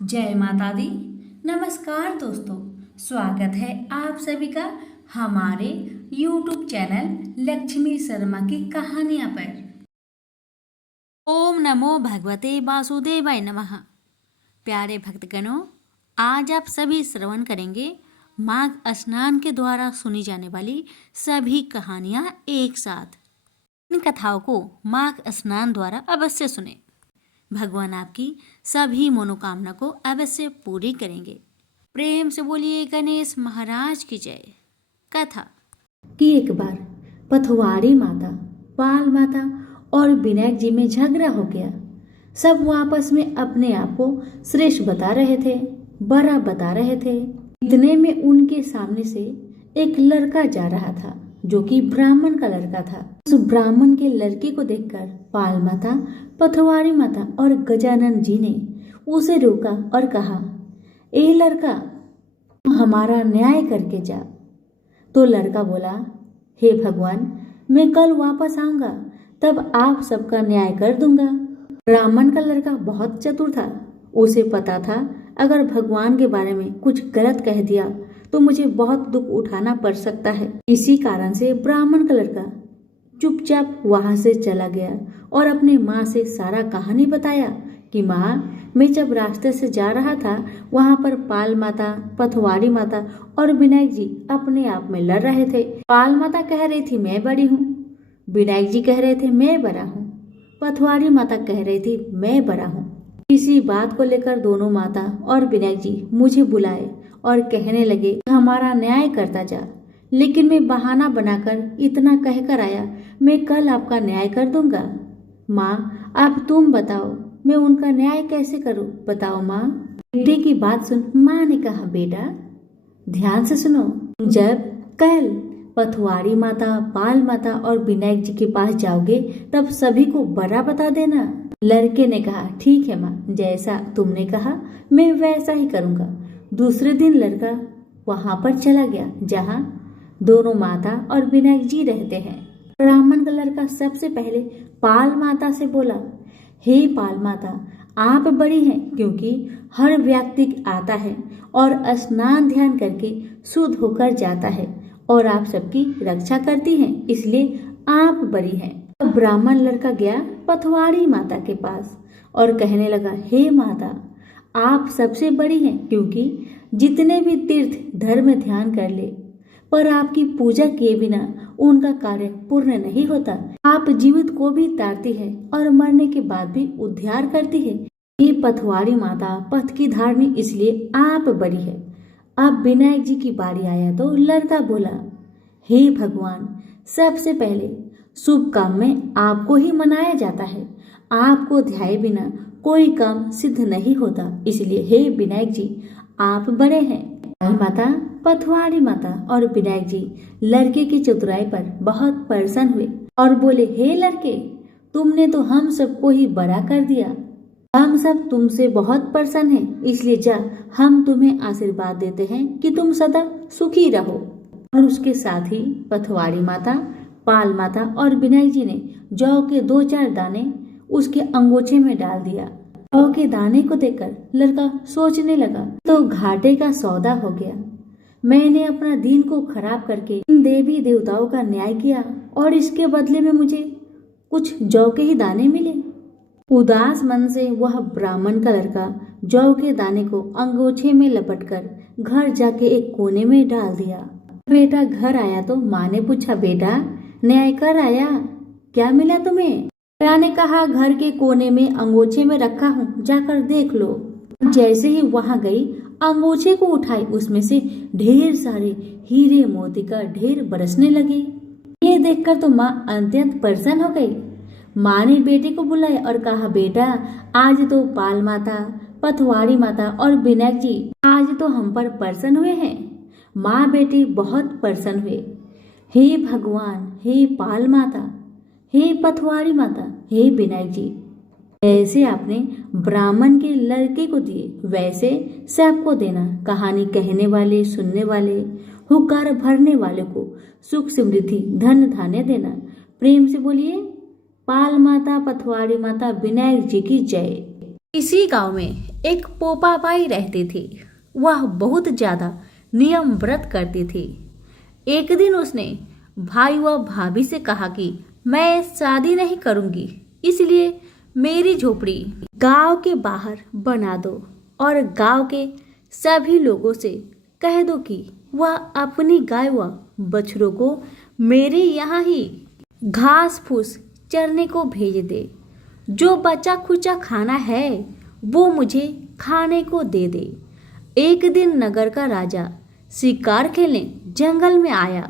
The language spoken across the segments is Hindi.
जय माता दी। नमस्कार दोस्तों, स्वागत है आप सभी का हमारे YouTube चैनल लक्ष्मी शर्मा की कहानियां पर। ओम नमो भगवते वासुदेवाय नमः। प्यारे भक्तगणों, आज आप सभी श्रवण करेंगे माघ स्नान के द्वारा सुनी जाने वाली सभी कहानियां एक साथ। इन कथाओं को माघ स्नान द्वारा अवश्य सुने। भगवान आपकी सभी मनोकामना को अवश्य पूरी करेंगे। प्रेम से बोलिए गणेश महाराज की जय। कथा कि एक बार पथवारी माता, पाल माता और विनायक जी में झगड़ा हो गया। सब वो आपस में अपने आप को श्रेष्ठ बता रहे थे, बड़ा बता रहे थे। इतने में उनके सामने से एक लड़का जा रहा था जो कि ब्राह्मण का लड़का था। उस ब्राह्मण के लड़के को देखकर पाल माता, पथवारी माता और गजानन जी ने उसे रोका और कहा, ए लड़का, हमारा न्याय करके जा। तो लड़का बोला, हे भगवान, मैं कल वापस आऊंगा, तब आप सबका न्याय कर दूंगा। ब्राह्मण का लड़का बहुत चतुर था। उसे पता था अगर भगवान के बारे में कुछ गलत कह दिया तो मुझे बहुत दुख उठाना पड़ सकता है। इसी कारण से ब्राह्मण का लड़का चुपचाप वहां से चला गया और अपने माँ से सारा कहानी बताया कि माँ, मैं जब रास्ते से जा रहा था वहां पर पाल माता, पथवारी माता और विनायक जी अपने आप में लड़ रहे थे। पाल माता कह रही थी मैं बड़ी हूँ, विनायक जी कह रहे थे मैं बड़ा हूँ, पथवारी माता कह रही थी मैं बड़ा हूँ। इसी बात को लेकर दोनों माता और विनायक जी मुझे बुलाए और कहने लगे, हमारा न्याय करता जा। लेकिन मैं बहाना बनाकर इतना कहकर आया, मैं कल आपका न्याय कर दूंगा। माँ, अब तुम बताओ, मैं उनका न्याय कैसे करूं? बताओ माँ। बेटे की बात सुन माँ ने कहा, बेटा ध्यान से सुनो, जब कल पथवारी माता, पाल माता और विनायक जी के पास जाओगे तब सभी को बड़ा बता देना। लड़के ने कहा, ठीक है माँ, जैसा तुमने कहा मैं वैसा ही करूंगा। दूसरे दिन लड़का वहां पर चला गया जहां दोनों माता और विनायक जी रहते हैं। ब्राह्मण का लड़का सबसे पहले पाल माता से बोला, हे पाल माता, आप बड़ी हैं क्योंकि हर व्यक्ति आता है और स्नान ध्यान करके शुद्ध होकर जाता है और आप सबकी रक्षा करती हैं, इसलिए आप बड़ी हैं। अब ब्राह्मण लड़का गया पथवारी माता के पास और कहने लगा, हे माता, आप सबसे बड़ी हैं क्योंकि जितने भी तीर्थ धर्म ध्यान कर ले पर आपकी पूजा किए बिना उनका कार्य पूर्ण नहीं होता। आप जीवित को भी तारती है और मरने के बाद भी उद्धार करती है। ये पथवारी माता पथ की धारणी, इसलिए आप बड़ी है। अब विनायक जी की बारी आया तो लड़का बोला, हे भगवान, सबसे पहले शुभ काम में आपको ही मनाया जाता है। आपको ध्याए बिना कोई काम सिद्ध नहीं होता, इसलिए हे विनायक जी, आप बड़े हैं। माता, पथवारी माता और विनायक जी लड़के की चतुराई पर बहुत प्रसन्न हुए और बोले, हे लड़के, तुमने तो हम सबको ही बड़ा कर दिया। हम सब तुमसे बहुत प्रसन्न हैं, इसलिए जा, हम तुम्हें आशीर्वाद देते हैं कि तुम सदा सुखी रहो। और उसके साथ ही पथवारी माता, पाल माता और विनायक जी ने जौ के 2-4 दाने उसके अंगोछे में डाल दिया। जौ के दाने को देखकर लड़का सोचने लगा, तो घाटे का सौदा हो गया। मैंने अपना दिन को खराब करके इन देवी देवताओं का न्याय किया और इसके बदले में मुझे कुछ जौ के ही दाने मिले। उदास मन से वह ब्राह्मण का लड़का जौ के दाने को अंगोछे में लपटकर घर जाके एक कोने में डाल दिया। बेटा घर आया तो माँ ने पूछा, बेटा न्याय कर आया, क्या मिला तुम्हें? बेटा ने कहा, घर के कोने में अंगोछे में रखा हूँ, जाकर देख लो। जैसे ही वहां गई, अंगोछे को उठाई, उसमें से ढेर सारे हीरे मोती का ढेर बरसने लगे। ये देखकर तो माँ अत्यंत प्रसन्न हो गई। माँ ने बेटे को बुलाया और कहा, बेटा आज तो पाल माता, पथवारी माता और विनायक जी आज तो हम पर प्रसन्न हुए हैं। माँ बेटी बहुत प्रसन्न हुए। हे भगवान, हे पाल माता, हे पथवारी माता, हे विनायक जी, जैसे आपने ब्राह्मण के लड़के को दिए वैसे सबको देना। कहानी कहने वाले, सुनने वाले, हुक्कार भरने वाले को सुख समृद्धि धन धान्य देना। प्रेम से बोलिए, पाल माता, पथवारी माता, विनायक जी की जय। इसी गांव में एक पोपाबाई रहती थी। वह बहुत ज्यादा नियम व्रत करती थी। एक दिन उसने भाई व भाभी से कहा कि मैं शादी नहीं करूंगी, इसलिए मेरी झोपड़ी गांव के बाहर बना दो और गांव के सभी लोगों से कह दो कि वह अपनी गाय व बछड़ों को मेरे यहाँ ही घास फूस चरने को भेज दे। जो बचा खुचा खाना है वो मुझे खाने को दे दे। एक दिन नगर का राजा शिकार खेलने जंगल में आया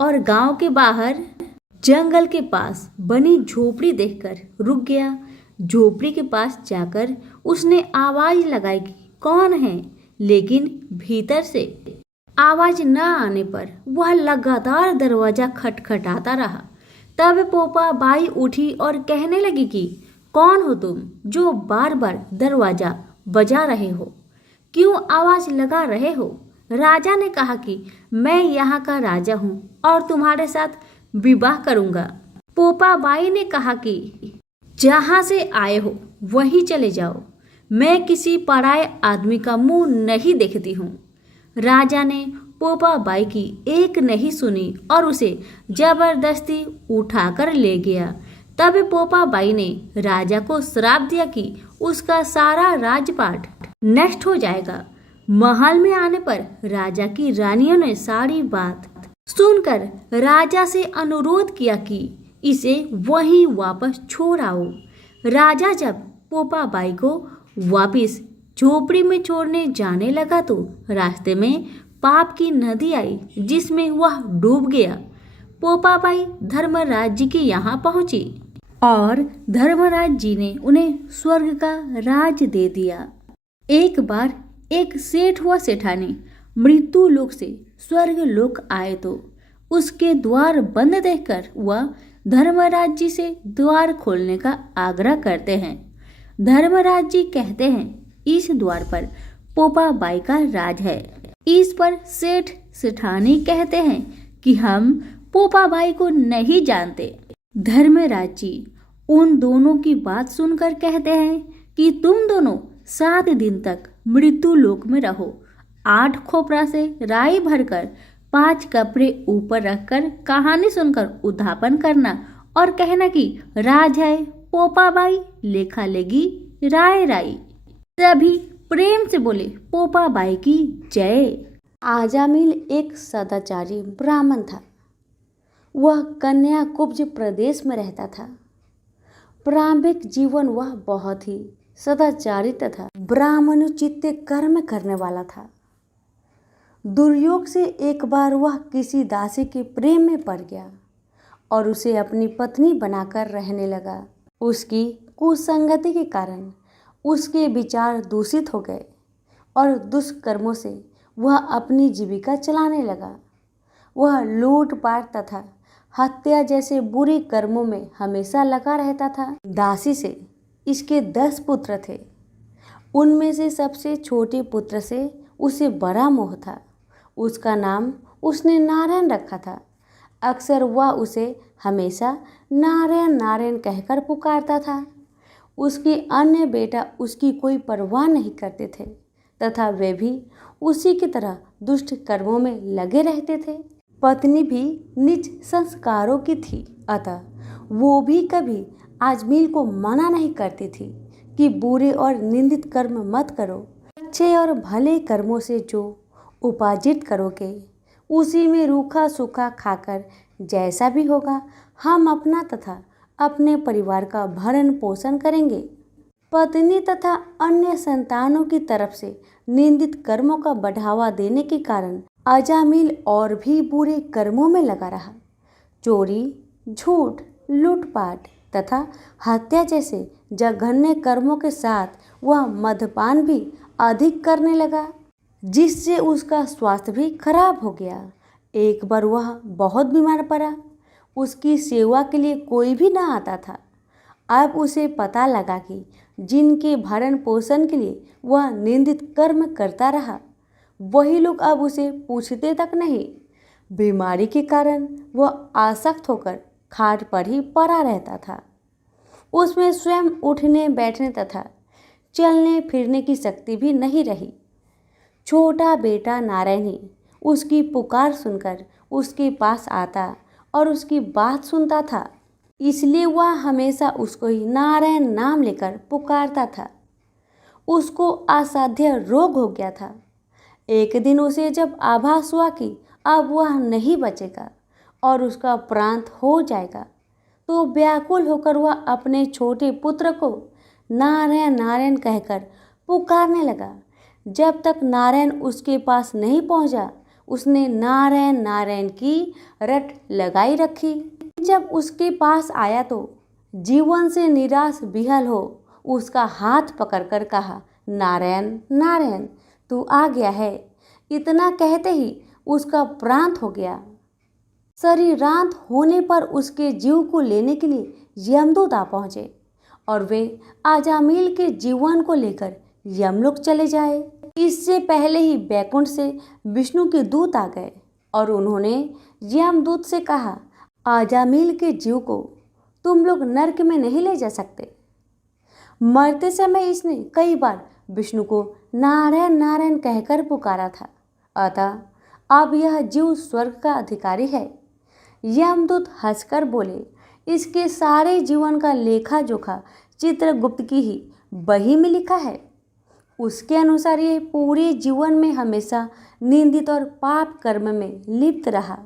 और गांव के बाहर जंगल के पास बनी झोपड़ी देखकर रुक गया। झोपड़ी के पास जाकर उसने आवाज लगाई कि कौन है, लेकिन भीतर से आवाज न आने पर वह लगातार दरवाजा खटखटाता रहा। तब पोपा बाई उठी और कहने लगी कि कौन हो तुम जो बार बार दरवाजा बजा रहे हो, क्यों आवाज लगा रहे हो? राजा ने कहा कि मैं यहाँ का राजा हूँ और तुम्हारे साथ विवाह करूँगा। पोपा बाई ने कहा कि जहाँ से आए हो वहीं चले जाओ, मैं किसी पराये आदमी का मुंह नहीं देखती हूँ। राजा ने पोपा बाई की एक नहीं सुनी और उसे जबरदस्ती उठाकर ले गया। तब पोपा बाई ने राजा को श्राप दिया कि उसका सारा राजपाट नष्ट हो जाएगा। महल में आने पर राजा की रानियों ने सारी बात सुनकर राजा से अनुरोध किया कि इसे वहीं वापस छोड़ आओ। राजा जब पोपा बाई को वापस झोपड़ी में छोड़ने जाने लगा तो रास्ते में पाप की नदी आई जिसमें वह डूब गया। पोपा बाई धर्मराज जी के यहाँ पहुंची और धर्मराज जी ने उन्हें स्वर्ग का राज दे दिया। एक बार एक सेठ व सेठानी मृत्यु लोक से स्वर्ग लोक आए तो उसके द्वार बंद देखकर वह धर्मराज जी से द्वार खोलने का आग्रह करते हैं। धर्मराज जी कहते हैं इस द्वार पर पोपा बाई का राज है। इस पर सेठ सेठानी कहते हैं कि हम पोपा बाई को नहीं जानते। धर्मराज जी उन दोनों की बात सुनकर कहते हैं कि तुम दोनों 7 दिन तक मृत्यु लोक में रहो। 8 खोपरा से राई भरकर 5 कपड़े ऊपर रखकर कहानी सुनकर उद्यापन करना और कहना कि राज है पोपा बाई, लेखा लेगी राय राई। सभी प्रेम से बोले पोपा बाई की जय। आजामिल एक सदाचारी ब्राह्मण था। वह कन्याकुब्ज प्रदेश में रहता था। प्रारंभिक जीवन वह बहुत ही सदाचारी तथा ब्राह्मणोचित कर्म करने वाला था। दुर्योग से एक बार वह किसी दासी के प्रेम में पड़ गया और उसे अपनी पत्नी बनाकर रहने लगा। उसकी कुसंगति के कारण उसके विचार दूषित हो गए और दुष्कर्मों से वह अपनी जीविका चलाने लगा। वह लूटपाट तथा हत्या जैसे बुरे कर्मों में हमेशा लगा रहता था। दासी से इसके 10 पुत्र थे। उनमें से सबसे छोटे पुत्र से उसे बड़ा मोह था। उसका नाम उसने नारायण रखा था। अक्सर वह उसे हमेशा नारायण नारायण कहकर पुकारता था। उसके अन्य बेटा उसकी कोई परवाह नहीं करते थे तथा वे भी उसी की तरह दुष्ट कर्मों में लगे रहते थे। पत्नी भी नीच संस्कारों की थी, अतः वो भी कभी आजमील को मना नहीं करती थी कि बुरे और निंदित कर्म मत करो। अच्छे और भले कर्मों से जो उपार्जित करोगे उसी में रूखा सूखा खाकर जैसा भी होगा हम अपना तथा अपने परिवार का भरण पोषण करेंगे। पत्नी तथा अन्य संतानों की तरफ से निंदित कर्मों का बढ़ावा देने के कारण अजामिल और भी बुरे कर्मों में लगा रहा। चोरी, झूठ, लूटपाट तथा हत्या जैसे जघन्य कर्मों के साथ वह मद्यपान भी अधिक करने लगा, जिससे उसका स्वास्थ्य भी खराब हो गया। एक बार वह बहुत बीमार पड़ा। उसकी सेवा के लिए कोई भी न आता था। अब उसे पता लगा कि जिनके भरण पोषण के लिए वह निंदित कर्म करता रहा वही लोग अब उसे पूछते तक नहीं। बीमारी के कारण वह आसक्त होकर खाट पर ही पड़ा रहता था। उसमें स्वयं उठने बैठने तथा चलने फिरने की शक्ति भी नहीं रही। छोटा बेटा नारायण ही उसकी पुकार सुनकर उसके पास आता और उसकी बात सुनता था, इसलिए वह हमेशा उसको ही नारायण नाम लेकर पुकारता था। उसको असाध्य रोग हो गया था। एक दिन उसे जब आभास हुआ कि अब वह नहीं बचेगा और उसका प्रांत हो जाएगा, तो व्याकुल होकर वह अपने छोटे पुत्र को नारायण नारायण कहकर पुकारने लगा। जब तक नारायण उसके पास नहीं पहुंचा, उसने नारायण नारायण की रट लगाई रखी। जब उसके पास आया तो जीवन से निराश विहल हो उसका हाथ पकड़कर कहा, नारायण नारायण तू आ गया है। इतना कहते ही उसका प्रांत हो गया। शरीरांत होने पर उसके जीव को लेने के लिए यमदूत आ पहुंचे और वे अजामिल के जीवन को लेकर यमलोक चले जाए। इससे पहले ही बैकुंठ से विष्णु के दूत आ गए और उन्होंने यमदूत से कहा, अजामिल के जीव को तुम लोग नरक में नहीं ले जा सकते। मरते समय इसने कई बार विष्णु को नारायण नारायण कहकर पुकारा था, अतः अब यह जीव स्वर्ग का अधिकारी है। यमदूत हंसकर बोले, इसके सारे जीवन का लेखा जोखा चित्रगुप्त की ही बही में लिखा है। उसके अनुसार ये पूरे जीवन में हमेशा निंदित और पाप कर्म में लिप्त रहा।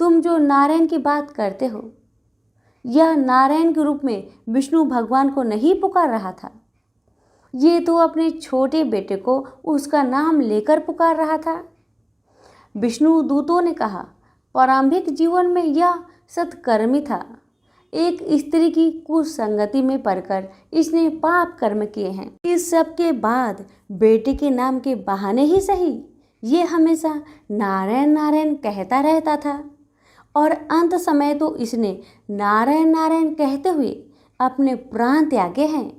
तुम जो नारायण की बात करते हो, यह नारायण के रूप में विष्णु भगवान को नहीं पुकार रहा था। ये तो अपने छोटे बेटे को उसका नाम लेकर पुकार रहा था। विष्णु दूतों ने कहा, प्रारंभिक जीवन में यह सत्कर्मी था। एक स्त्री की कुसंगति में पड़कर इसने पाप कर्म किए हैं। इस सब के बाद बेटे के नाम के बहाने ही सही ये हमेशा नारायण नारायण कहता रहता था और अंत समय तो इसने नारायण नारायण कहते हुए अपने प्राण त्यागे हैं।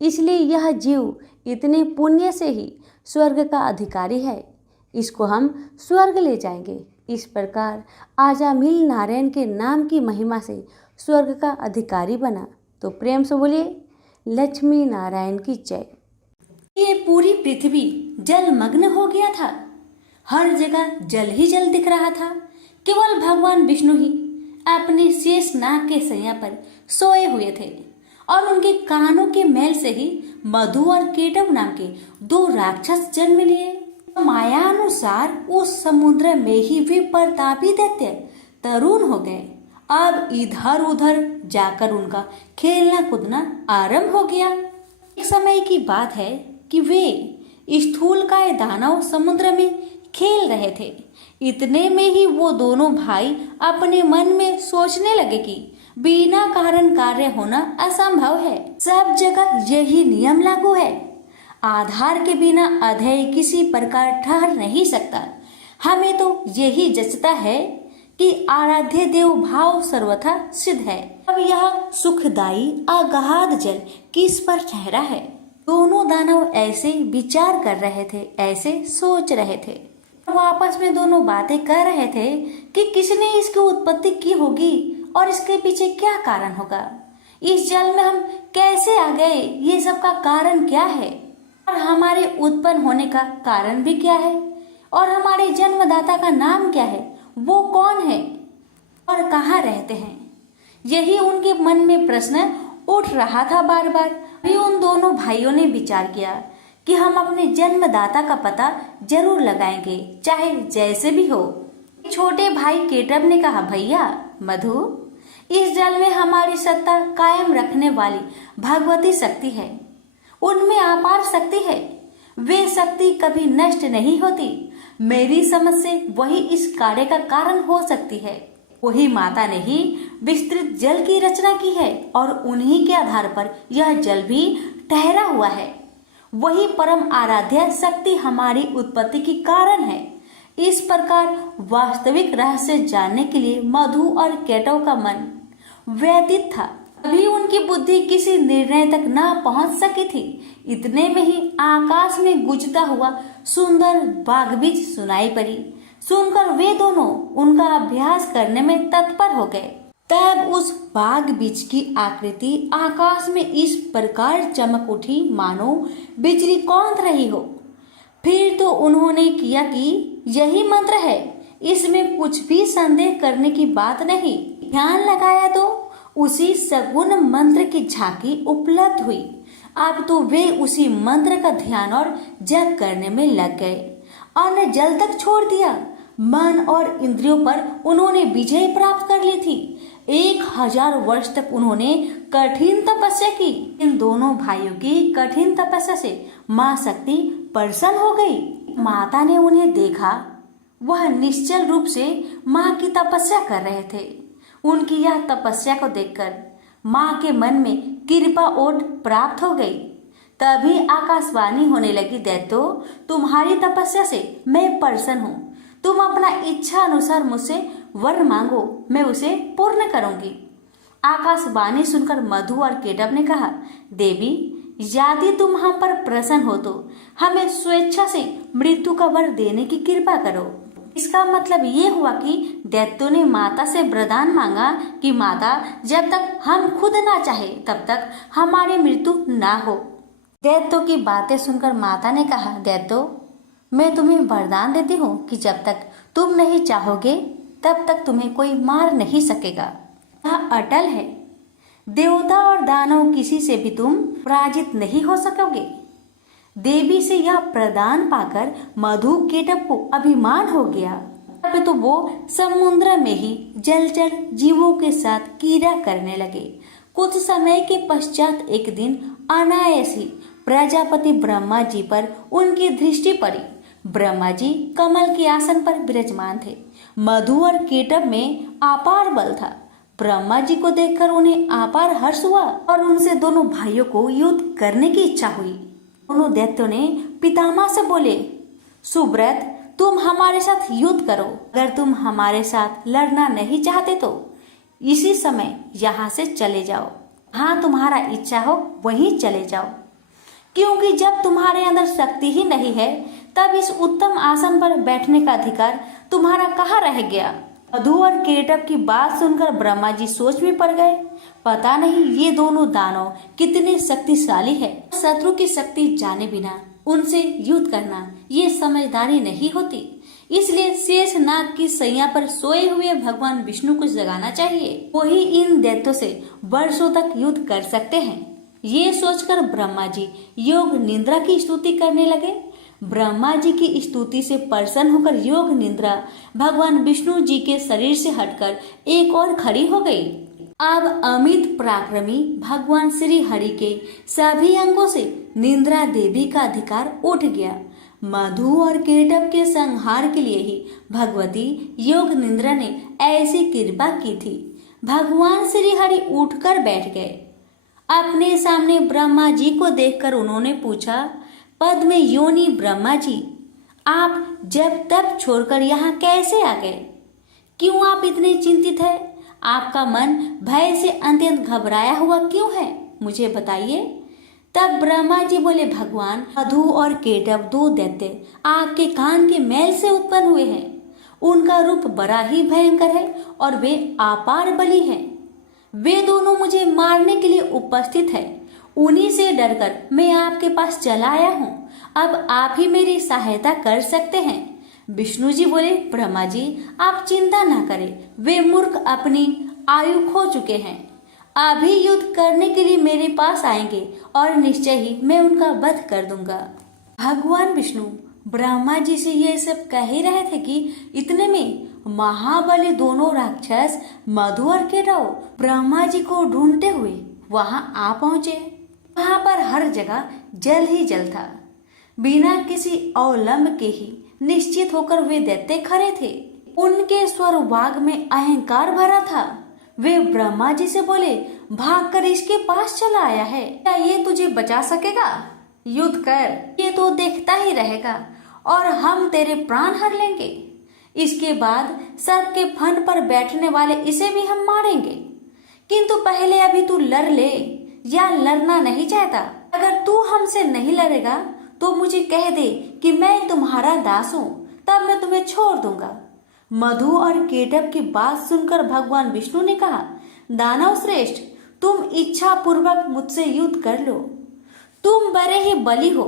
इसलिए यह जीव इतने पुण्य से ही स्वर्ग का अधिकारी है। इसको हम स्वर्ग ले जाएंगे। इस प्रकार अजामिल नारायण के नाम की महिमा से स्वर्ग का अधिकारी बना। तो प्रेम से बोलिए, लक्ष्मी नारायण की जय। ये पूरी पृथ्वी जलमग्न हो गया था। हर जगह जल ही जल दिख रहा था। केवल भगवान विष्णु ही अपने शेष नाग के सैया पर सोए हुए थे और उनके कानों के मैल से ही मधु और केटव नाम के दो राक्षस जन्म लिए। माया अनुसार उस समुद्र में ही वे प्रतापी दैत्य तरुण हो गए। अब इधर उधर जाकर उनका खेलना कूदना आरंभ हो गया। एक समय की बात है कि वे स्थूलकाय दानव समुद्र में खेल रहे थे। इतने में ही वो दोनों भाई अपने मन में सोचने लगे कि बिना कारण कार्य होना असंभव है। सब जगह यही नियम लागू है। आधार के बिना अधेय किसी प्रकार ठहर नहीं सकता। हमें तो यही जचता है कि आराध्य देव भाव सर्वथा सिद्ध है। अब यह सुखदायी अगाध जल किस पर ठहरा है। दोनों दानव ऐसे विचार कर रहे थे, ऐसे सोच रहे थे। वो आपस में दोनों बातें कर रहे थे कि किसने इसकी उत्पत्ति की होगी और इसके पीछे क्या कारण होगा। इस जल में हम कैसे आ गए, ये सब का कारण क्या है और हमारे उत्पन्न होने का कारण भी क्या है और हमारे जन्मदाता का नाम क्या है, वो कौन है और कहाँ रहते हैं। यही उनके मन में प्रश्न उठ रहा था बार बार। भी उन दोनों भाइयों ने विचार किया कि हम अपने जन्मदाता का पता जरूर लगाएंगे, चाहे जैसे भी हो। छोटे भाई केटव ने कहा, भैया मधु, इस जल में हमारी सत्ता कायम रखने वाली भगवती शक्ति है। उनमें अपार शक्ति है। वे शक्ति कभी नष्ट नहीं होती। मेरी समझ से वही इस कार्य का कारण हो सकती है। वही माता ने ही विस्तृत जल की रचना की है और उन्हीं के आधार पर यह जल भी ठहरा हुआ है। वही परम आराध्य शक्ति हमारी उत्पत्ति की कारण है। इस प्रकार वास्तविक रहस्य जानने के लिए मधु और केटव का मन व्यतीत था। अभी उनकी बुद्धि किसी निर्णय तक न पहुंच सकी थी। इतने में ही आकाश में गूंजता हुआ सुंदर बागबीज सुनाई पड़ी। सुनकर वे दोनों उनका अभ्यास करने में तत्पर हो गए। तब उस बाग बीज की आकृति आकाश में इस प्रकार चमक उठी मानो बिजली कौंध रही हो। फिर तो उन्होंने किया कि यही मंत्र है, इसमें कुछ भी संदेह करने की बात नहीं। ध्यान लगाया तो उसी सगुण मंत्र की झांकी उपलब्ध हुई। अब तो वे उसी मंत्र का ध्यान और जप करने में लग गए। अन्न जल तक छोड़ दिया। मन और इंद्रियों पर उन्होंने विजय प्राप्त कर ली थी। 1000 वर्ष तक उन्होंने कठिन तपस्या की। इन दोनों भाइयों की कठिन तपस्या से माँ शक्ति प्रसन्न हो गई। माता ने उन्हें देखा, वह निश्चल रूप से माँ की तपस्या कर रहे थे। उनकी यह तपस्या को देखकर माँ के मन में कृपा ओट प्राप्त हो गई। तभी आकाशवाणी होने लगी, दैत्यो, तुम्हारी तपस्या से मैं प्रसन्न हूँ। तुम अपना इच्छा अनुसार मुझसे वर मांगो, मैं उसे पूर्ण करूंगी। आकाशवाणी सुनकर मधु और केटव ने कहा, देवी, यदि तुम हम पर प्रसन्न हो तो हमें स्वेच्छा से मृत्यु का वर देने की कृपा करो। इसका मतलब ये हुआ कि दैत्यों ने माता से वरदान मांगा कि माता, जब तक हम खुद ना चाहे तब तक हमारी मृत्यु ना हो। दैत्यों की बातें सुनकर माता ने कहा, दैत्यो, मैं तुम्हें वरदान देती हूँ कि जब तक तुम नहीं चाहोगे तब तक तुम्हें कोई मार नहीं सकेगा। यह अटल है। देवता और दानव किसी से भी तुम पराजित नहीं हो सकोगे। देवी से यह प्रदान पाकर मधु केटव को अभिमान हो गया। अब तो वो समुद्र में ही जलचर जीवों के साथ कीड़ा करने लगे। कुछ समय के पश्चात एक दिन अनायास ही प्रजापति ब्रह्मा जी पर उनकी दृष्टि पड़ी। ब्रह्मा जी कमल के आसन पर विराजमान थे। मधु और केटव में अपार बल था। ब्रह्मा जी को देखकर उन्हें अपार हर्ष हुआ और उनसे दोनों भाइयों को युद्ध करने की इच्छा हुई। दोनों दैत्यों ने पितामह से बोले, सुब्रत, तुम हमारे साथ युद्ध करो। अगर तुम हमारे साथ लड़ना नहीं चाहते तो इसी समय यहाँ से चले जाओ। हाँ, तुम्हारा इच्छा हो वहीं चले जाओ, क्योंकि जब तुम्हारे अंदर शक्ति ही नहीं है तब इस उत्तम आसन पर बैठने का अधिकार तुम्हारा कहाँ रह गया। मधु और केटव की बात सुनकर ब्रह्मा जी सोच में पड़ गए। पता नहीं ये दोनों दानव कितने शक्तिशाली है। शत्रु की शक्ति जाने बिना उनसे युद्ध करना ये समझदारी नहीं होती। इसलिए शेष नाग की सैया पर सोए हुए भगवान विष्णु को जगाना चाहिए। वही इन दैत्यों से वर्षों तक युद्ध कर सकते हैं। ये सोचकर ब्रह्मा जी योग निद्रा की स्तुति करने लगे। ब्रह्मा जी की स्तुति से प्रसन्न होकर योग निद्रा भगवान विष्णु जी के शरीर से हटकर एक और खड़ी हो गई। अब अमित पराक्रमी भगवान श्री हरि के सभी अंगों से निद्रा देवी का अधिकार उठ गया। मधु और केटव के संहार के लिए ही भगवती योग निद्रा ने ऐसी कृपा की थी। भगवान श्री हरि उठकर बैठ गए। अपने सामने ब्रह्मा जी को देखकर उन्होंने पूछा, पद्म योनि ब्रह्मा जी, आप जब तब छोड़कर यहाँ कैसे आ गए? क्यों आप इतने चिंतित हैं? आपका मन भय से अत्यंत घबराया हुआ क्यों है? मुझे बताइए। तब ब्रह्मा जी बोले, भगवान, मधु और केटव दो दैत्य आपके कान के मैल से उत्पन्न हुए हैं। उनका रूप बड़ा ही भयंकर है और वे अपार बली हैं। वे दोनों मुझे मारने के लिए उपस्थित है। उन्हीं से डरकर मैं आपके पास चला आया हूँ। अब आप ही मेरी सहायता कर सकते हैं। विष्णु जी बोले, ब्रह्मा जी, आप चिंता न करें। वे मूर्ख अपनी आयु खो चुके हैं। अभी युद्ध करने के लिए मेरे पास आएंगे और निश्चय ही मैं उनका वध कर दूंगा। भगवान विष्णु ब्रह्मा जी से ये सब कह ही रहे थे कि इतने में महाबली दोनों राक्षस मधु और केटव ब्रह्मा जी को ढूंढते हुए वहां आ पहुंचे। वहां पर हर जगह जल ही जल था। बिना किसी अवलंब के ही निश्चित होकर वे दैत्य खड़े थे। उनके स्वर वाग में अहंकार भरा था। वे ब्रह्मा जी से बोले, भागकर इसके पास चला आया है, क्या ये तुझे बचा सकेगा? युद्ध कर, ये तो देखता ही रहेगा और हम तेरे प्राण हर लेंगे। इसके बाद सर्प के फन पर बैठने वाले इसे भी हम मारेंगे। किंतु पहले अभी तू लड़ ले, या लड़ना नहीं चाहता? अगर तू हमसे नहीं लड़ेगा तो मुझे कह दे कि मैं तुम्हारा दास हूँ, तब मैं तुम्हें छोड़ दूंगा। मधु और केटव की बात सुनकर भगवान विष्णु ने कहा, दानव श्रेष्ठ, तुम इच्छा पूर्वक मुझसे युद्ध कर लो। तुम बड़े ही बली हो,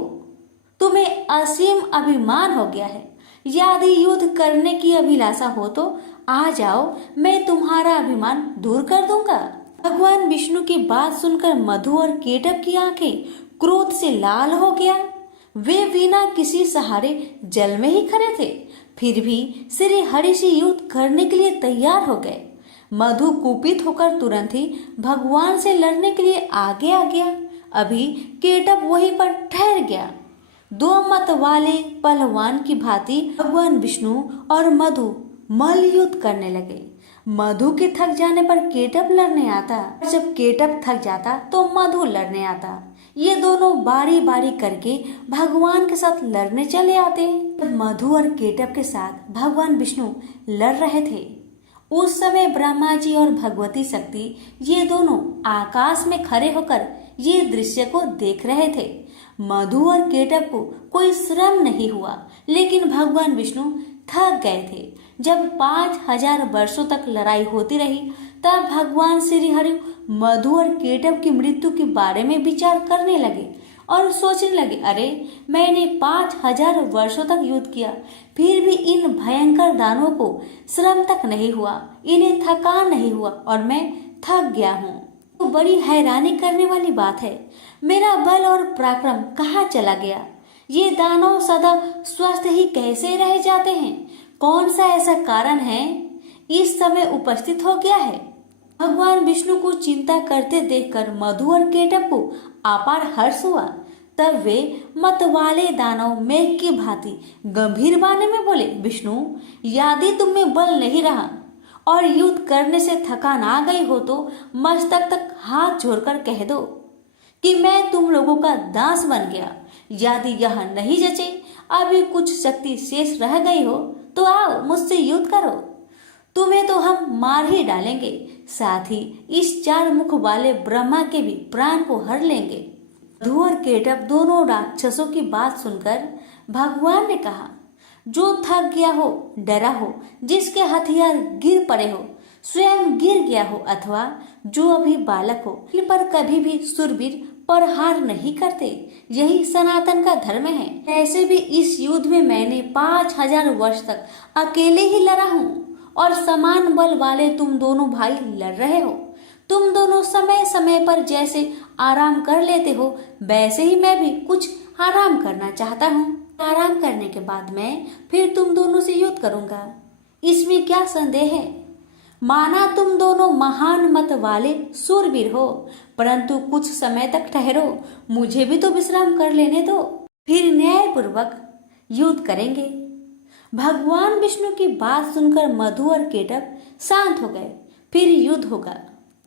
तुम्हें असीम अभिमान हो गया है। यदि युद्ध करने की अभिलाषा हो तो आ जाओ, मैं तुम्हारा अभिमान दूर कर दूंगा। भगवान विष्णु की बात सुनकर मधु और केटव की आंखें क्रोध से लाल हो गया। वे बिना किसी सहारे जल में ही खड़े थे, फिर भी श्री हरि से युद्ध करने के लिए तैयार हो गए। मधु कुपित होकर तुरंत ही भगवान से लड़ने के लिए आगे आ गया। अभी केटव वहीं पर ठहर गया। दो मत वाले पहलवान की भांति भगवान विष्णु और मधु मल्ल युद्ध करने लगे। मधु के थक जाने पर केटव लड़ने आता, जब केटव थक जाता तो मधु लड़ने आता। ये दोनों बारी बारी करके भगवान के साथ लड़ने चले आते। मधु और केटव के साथ भगवान विष्णु लड़ रहे थे। उस समय ब्रह्मा जी और भगवती शक्ति ये दोनों आकाश में खड़े होकर ये दृश्य को देख रहे थे। मधु और केटव को कोई श्रम नहीं हुआ, लेकिन भगवान विष्णु थक गए थे। जब 5000 वर्षों तक लड़ाई होती रही, तब भगवान श्री हरि मधु और केटव की मृत्यु के बारे में विचार करने लगे और सोचने लगे, अरे मैंने 5000 वर्षों तक युद्ध किया, फिर भी इन भयंकर दानवों को श्रम तक नहीं हुआ, इन्हें थकान नहीं हुआ और मैं थक गया हूँ। तो बड़ी हैरानी करने वाली बात है, मेरा बल और पराक्रम कहाँ चला गया? ये दानव सदा स्वस्थ ही कैसे रह जाते हैं? कौन सा ऐसा कारण है इस समय उपस्थित हो गया है? भगवान विष्णु को चिंता करते देखकर मधु और केटव को अपार हर्ष हुआ। तब वे मत वाले दानव मेघ की भांति गंभीर वाणी में बोले, विष्णु, यदि तुम में बल नहीं रहा और युद्ध करने से थकान आ गई हो तो मस्तक तक हाथ जोड़कर कह दो कि मैं तुम लोगों का दास बन गया। यदि यह नहीं जचे, अभी कुछ शक्ति शेष रह गई हो तो आओ मुझसे युद्ध करो, तुम्हें तो हम मार ही डालेंगे, साथ ही इस 4 मुख वाले ब्रह्मा के भी प्राण को हर लेंगे। मधु और केटव दोनों राक्षसों की बात सुनकर भगवान ने कहा, जो थक गया हो, डरा हो, जिसके हथियार गिर पड़े हो, स्वयं गिर गया हो, अथवा जो अभी बालक हो, इन पर कभी भी सुरवीर पर हार नहीं करते। यही सनातन का धर्म है। ऐसे भी इस युद्ध में मैंने 5000 वर्ष तक अकेले ही लड़ा हूँ और समान बल वाले तुम दोनों भाई लड़ रहे हो। तुम दोनों समय समय पर जैसे आराम कर लेते हो, वैसे ही मैं भी कुछ आराम करना चाहता हूँ। आराम करने के बाद मैं फिर तुम दोनों से युद्ध करूंगा, इसमें क्या संदेह है? माना तुम दोनों महान मत वाले सूरवीर हो, परंतु कुछ समय तक ठहरो, मुझे भी तो विश्राम कर लेने दो, फिर न्यायपूर्वक युद्ध करेंगे। भगवान विष्णु की बात सुनकर मधु और केटव शांत हो गए। फिर युद्ध होगा,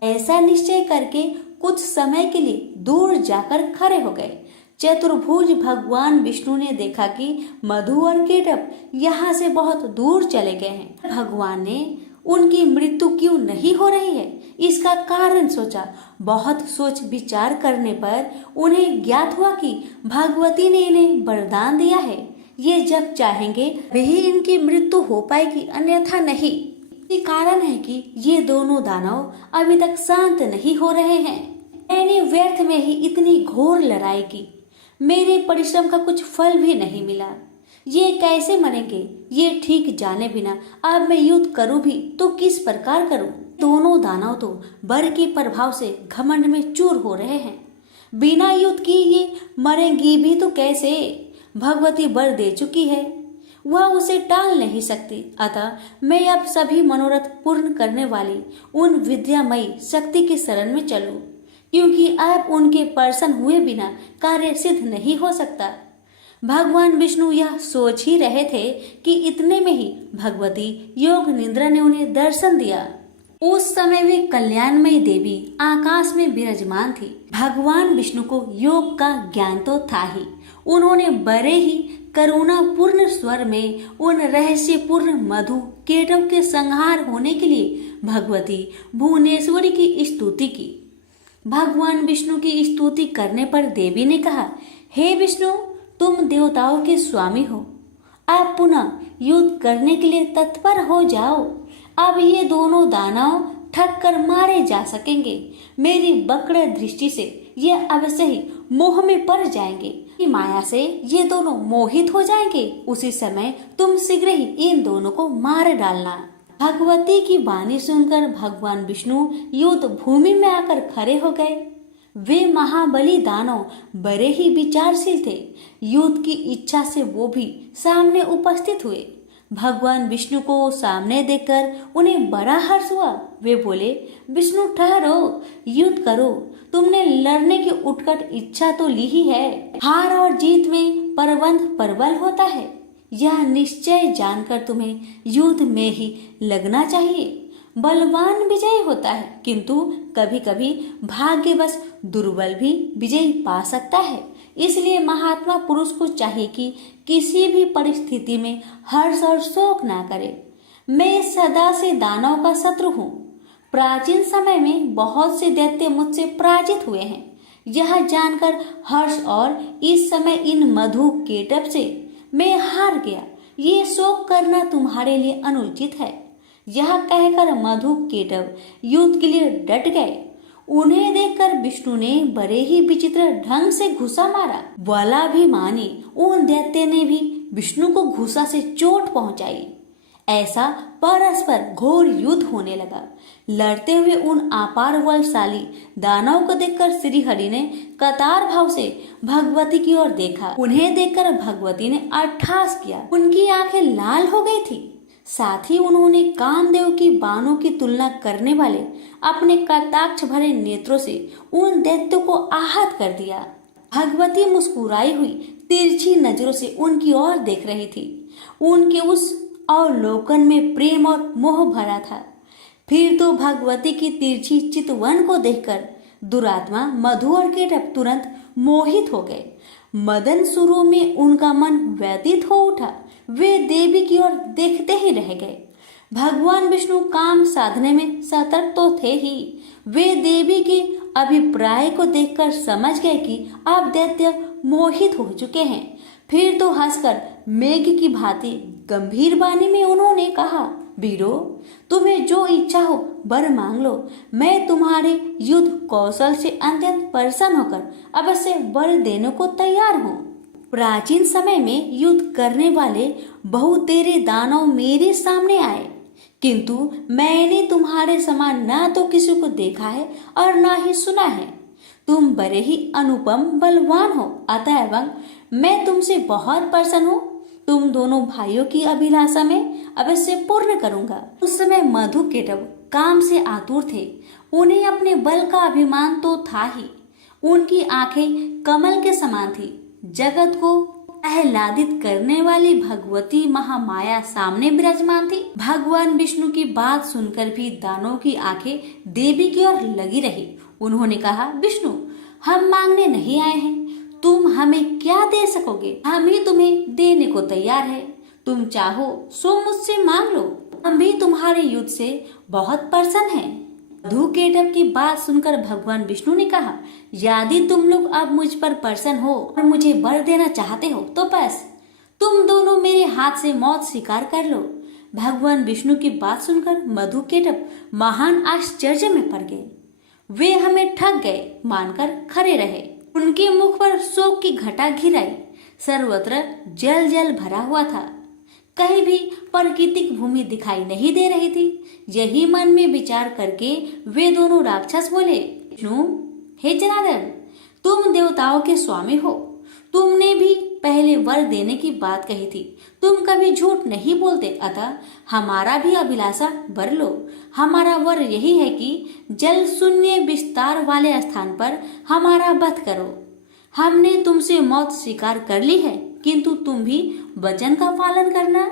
ऐसा निश्चय करके कुछ समय के लिए दूर जाकर खड़े हो गए। चतुर्भुज भगवान विष्णु ने देखा कि मधु और केटव यहाँ से बहुत दूर चले गए हैं। भगवान ने उनकी मृत्यु क्यों नहीं हो रही है, इसका कारण सोचा। बहुत सोच विचार करने पर उन्हें ज्ञात हुआ कि भगवती ने इन्हें वरदान दिया है, ये जब चाहेंगे वही इनकी मृत्यु हो पाएगी, अन्यथा नहीं। ये कारण है कि ये दोनों दानव अभी तक शांत नहीं हो रहे हैं। मैंने व्यर्थ में ही इतनी घोर लड़ाई की, मेरे परिश्रम का कुछ फल भी नहीं मिला। ये कैसे मरेंगे, ये ठीक जाने बिना अब मैं युद्ध करूं भी तो किस प्रकार करूं? दोनों दानव तो बर के प्रभाव से घमंड में चूर हो रहे हैं। बिना युद्ध की ये मरेंगी भी तो कैसे? भगवती बर दे चुकी है, वह उसे टाल नहीं सकती। अतः मैं अब सभी मनोरथ पूर्ण करने वाली उन विद्यामयी शक्ति की शरण में चलूं, क्योंकि अब उनके प्रसन्न हुए बिना कार्य सिद्ध नहीं हो सकता। भगवान विष्णु यह सोच ही रहे थे कि इतने में ही भगवती योग निद्रा ने उन्हें दर्शन दिया। उस समय वे कल्याणमयी देवी आकाश में विराजमान थी। भगवान विष्णु को योग का ज्ञान तो था ही। उन्होंने बड़े ही करुणा पूर्ण स्वर में उन रहस्यपूर्ण मधु केटव के संहार होने के लिए भगवती भुवनेश्वरी की स्तुति की। भगवान विष्णु की स्तुति करने पर देवी ने कहा, हे विष्णु, तुम देवताओं के स्वामी हो, अब पुनः युद्ध करने के लिए तत्पर हो जाओ। अब ये दोनों दानव ठग कर मारे जा सकेंगे। मेरी वक्र दृष्टि से ये अवश्य ही मोह में पड़ जाएंगे। कि माया से ये दोनों मोहित हो जाएंगे। उसी समय तुम शीघ्र ही इन दोनों को मार डालना। भगवती की वाणी सुनकर भगवान विष्णु युद्ध भूमि में आकर खड़े हो गए। वे महाबली दानव बड़े ही विचारशील थे। युद्ध की इच्छा से वो भी सामने उपस्थित हुए। भगवान विष्णु को सामने देखकर उन्हें बड़ा हर्ष हुआ। वे बोले, विष्णु ठहरो, युद्ध करो। तुमने लड़ने की उत्कट इच्छा तो ली ही है। हार और जीत में प्रबंध प्रबल होता है। यह निश्चय जानकर तुम्हें युद्ध में ही लगना चाहिए। बलवान विजयी होता है, किंतु कभी कभी भाग्यवश दुर्बल भी विजय पा सकता है। इसलिए महात्मा पुरुष को चाहिए कि किसी भी परिस्थिति में हर्ष और शोक ना करे। मैं सदा से दानव का शत्रु हूँ। प्राचीन समय में बहुत से दैत्य मुझसे पराजित हुए हैं। यह जानकर हर्ष और इस समय इन मधु केटभ से मैं हार गया, ये शोक करना तुम्हारे लिए अनुचित है। यह कहकर मधु केटभ युद्ध के लिए डट गए। उन्हें देखकर विष्णु ने बड़े ही विचित्र ढंग से घुसा मारा। बलाभिमानी उन दैत्य ने भी विष्णु को घुसा से चोट पहुंचाई। ऐसा परस्पर घोर युद्ध होने लगा। लड़ते हुए उन अपार बलशाली दानव को देखकर श्री हरि ने कतार भाव से भगवती की ओर देखा। उन्हें देखकर भगवती ने अट्टहास किया। उनकी आंखें लाल हो गई थी। साथ ही उन्होंने कामदेव की बाणों की तुलना करने वाले अपने कटाक्ष भरे नेत्रों से उन दैत्यों को आहत कर दिया। भगवती मुस्कुराई हुई तिरछी नजरों से उनकी ओर देख रही थी। उनके उस अवलोकन में प्रेम और मोह भरा था। फिर तो भगवती की तिरछी चितवन को देखकर दुरात्मा मधु और केटभ तुरंत मोहित हो गए। मदन शुरू में उनका मन व्यतीत हो उठा। वे देवी की ओर देखते ही रह गए। भगवान विष्णु काम साधने में सतर्क तो थे ही। वे देवी के अभिप्राय को देखकर समझ गए कि अब दैत्य मोहित हो चुके हैं। फिर तो हंसकर मेघ की भांति गंभीर वाणी में उन्होंने कहा, वीरो, तुम्हें जो इच्छा हो वर मांग लो। मैं तुम्हारे युद्ध कौशल से अत्यंत प्रसन्न होकर अवश्य वर देने को तैयार हूँ। प्राचीन समय में युद्ध करने वाले बहुतेरे दानव मेरे सामने आए, किंतु मैंने तुम्हारे समान ना तो किसी को देखा है और ना ही सुना है। तुम बड़े ही अनुपम बलवान हो, अतएव मैं तुमसे बहुत प्रसन्न हूँ। तुम दोनों भाइयों की अभिलाषा में अवश्य पूर्ण करूंगा। उस समय मधु केटभ काम से आतुर थे। उन्हें अपने बल का अभिमान तो था ही। उनकी आंखें कमल के समान थी। जगत को आह्लादित करने वाली भगवती महामाया सामने विराजमान थी। भगवान विष्णु की बात सुनकर भी दानव की आंखें देवी की ओर लगी रही। उन्होंने कहा, विष्णु, हम मांगने नहीं आए हैं। तुम हमें क्या दे सकोगे? हम ही तुम्हें देने को तैयार है। तुम चाहो सो मुझसे मांग लो। हम भी तुम्हारे युद्ध से बहुत प्रसन्न हैं। मधु केटभ की बात सुनकर भगवान विष्णु ने कहा, यदि तुम लोग अब मुझ पर प्रसन्न हो और मुझे वर देना चाहते हो तो बस तुम दोनों मेरे हाथ से मौत स्वीकार कर लो। भगवान विष्णु की बात सुनकर मधु केटभ महान आश्चर्य में पड़ गए। वे हमें ठग गए मानकर खड़े रहे। उनके मुख पर शोक की घटा घिर आई। सर्वत्र जल जल भरा हुआ था। कहीं भी प्राकृतिक भूमि दिखाई नहीं दे रही थी। यही मन में विचार करके वे दोनों राक्षस बोले, विष्णु, हे जनार्दन, तुम देवताओं के स्वामी हो। तुमने भी पहले वर देने की बात कही थी। तुम कभी झूठ नहीं बोलते, अतः हमारा भी अभिलाषा वर लो। हमारा वर यही है कि जल शून्य विस्तार वाले स्थान पर हमारा वध करो। हमने तुमसे मौत स्वीकार कर ली है, किंतु तुम भी वचन का पालन करना।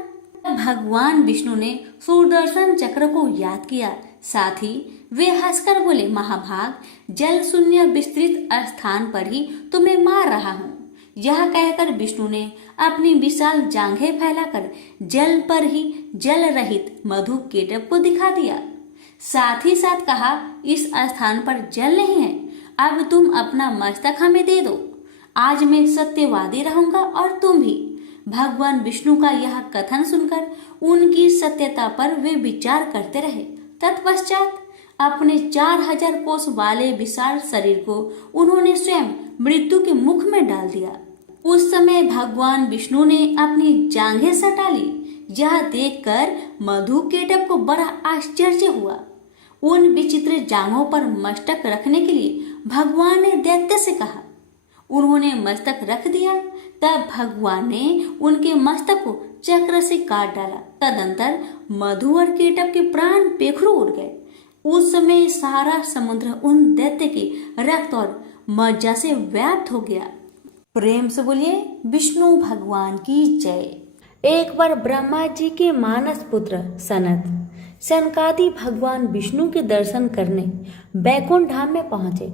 भगवान विष्णु ने सुदर्शन चक्र को याद किया। साथ ही वे हंसकर बोले, महाभाग, जल शून्य विस्तृत स्थान पर ही तुम्हें मार रहा हूँ। यह कहकर विष्णु ने अपनी विशाल जांघें फैलाकर जल पर ही जल रहित मधु केटभ को दिखा दिया। साथ ही साथ कहा, इस स्थान पर जल नहीं है, अब तुम अपना मस्तक हमें दे दो। आज मैं सत्यवादी रहूंगा और तुम भी। भगवान विष्णु का यह कथन सुनकर उनकी सत्यता पर वे विचार करते रहे। तत्पश्चात अपने 4000 कोस वाले विशाल शरीर को उन्होंने स्वयं मृत्यु के मुख में डाल दिया। उस समय भगवान विष्णु ने अपनी जांघें सटा ली। यह देखकर मधुकेटभ को बड़ा आश्चर्य हुआ। उन विचित्र जांघों पर मस्तक रखने के लिए भगवान ने दैत्य से कहा। उन्होंने मस्तक रख दिया। तब भगवान ने उनके मस्तक को चक्र से काट डाला। तदंतर मधु और केटभ के प्राण पेखरू उड़ गए। उस समय सारा समुद्र उन दैत्य के रक्त और मज्जा से व्याप्त हो गया। प्रेम से बोलिए विष्णु भगवान की जय। एक बार ब्रह्मा जी के मानस पुत्र सनत सनकादि भगवान विष्णु के दर्शन करने बैकुंठ धाम में पहुंचे।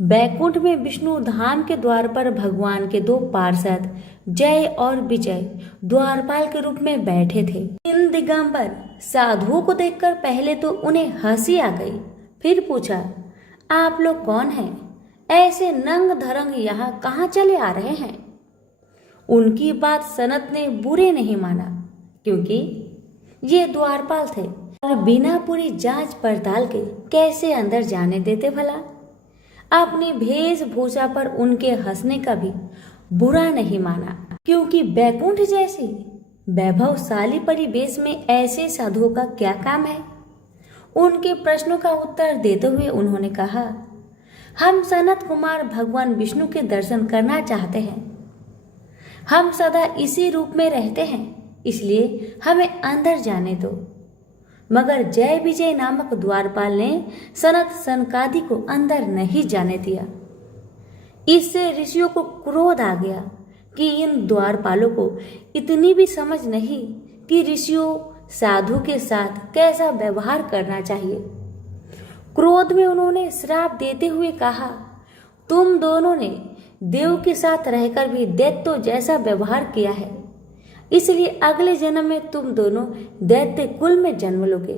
बैकुंठ में विष्णु धाम के द्वार पर भगवान के 2 पार्षद जय और विजय द्वारपाल के रूप में बैठे थे। इन दिगंबर साधुओं को देखकर पहले तो उन्हें हंसी आ गई, फिर पूछा, आप लोग कौन हैं? ऐसे नंग धरंग यहाँ कहाँ चले आ रहे हैं? उनकी बात सनत ने बुरे नहीं माना, क्योंकि ये द्वारपाल थे और बिना पूरी जांच पड़ताल के कैसे अंदर जाने देते भला। अपनी वेशभूषा पर उनके हंसने का भी बुरा नहीं माना, क्योंकि बैकुंठ जैसी वैभवशाली परिवेश में ऐसे साधुओं का क्या काम है। उनके प्रश्नों का उत्तर देते हुए उन्होंने कहा, हम सनत कुमार भगवान विष्णु के दर्शन करना चाहते हैं। हम सदा इसी रूप में रहते हैं, इसलिए हमें अंदर जाने दो। मगर जय विजय नामक द्वारपाल ने सनत सनकादि को अंदर नहीं जाने दिया। इससे ऋषियों को क्रोध आ गया कि इन द्वारपालों को इतनी भी समझ नहीं कि ऋषियों साधु के साथ कैसा व्यवहार करना चाहिए। क्रोध में उन्होंने श्राप देते हुए कहा, तुम दोनों ने देव के साथ रहकर भी दैत्य जैसा व्यवहार किया है, इसलिए अगले जन्म में तुम दोनों दैत्य कुल में जन्म लोगे।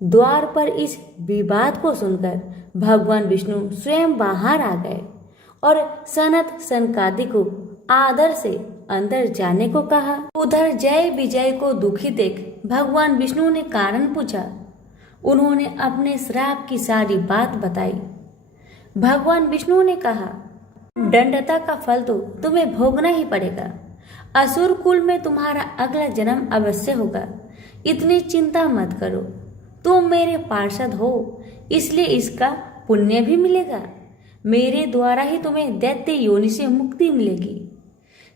द्वार पर इस विवाद को सुनकर भगवान विष्णु स्वयं बाहर आ गए और सनत सनकादि को आदर से अंदर जाने को कहा। उधर जय विजय को दुखी देख भगवान विष्णु ने कारण पूछा। उन्होंने अपने श्राप की सारी बात बताई। भगवान विष्णु ने कहा, दंडता का फल तो तुम्हें भोगना ही पड़ेगा। असुर कुल में तुम्हारा अगला जन्म अवश्य होगा। इतनी चिंता मत करो। तुम मेरे पार्षद हो, इसलिए इसका पुण्य भी मिलेगा। मेरे द्वारा ही तुम्हें दैत्य योनि से मुक्ति मिलेगी।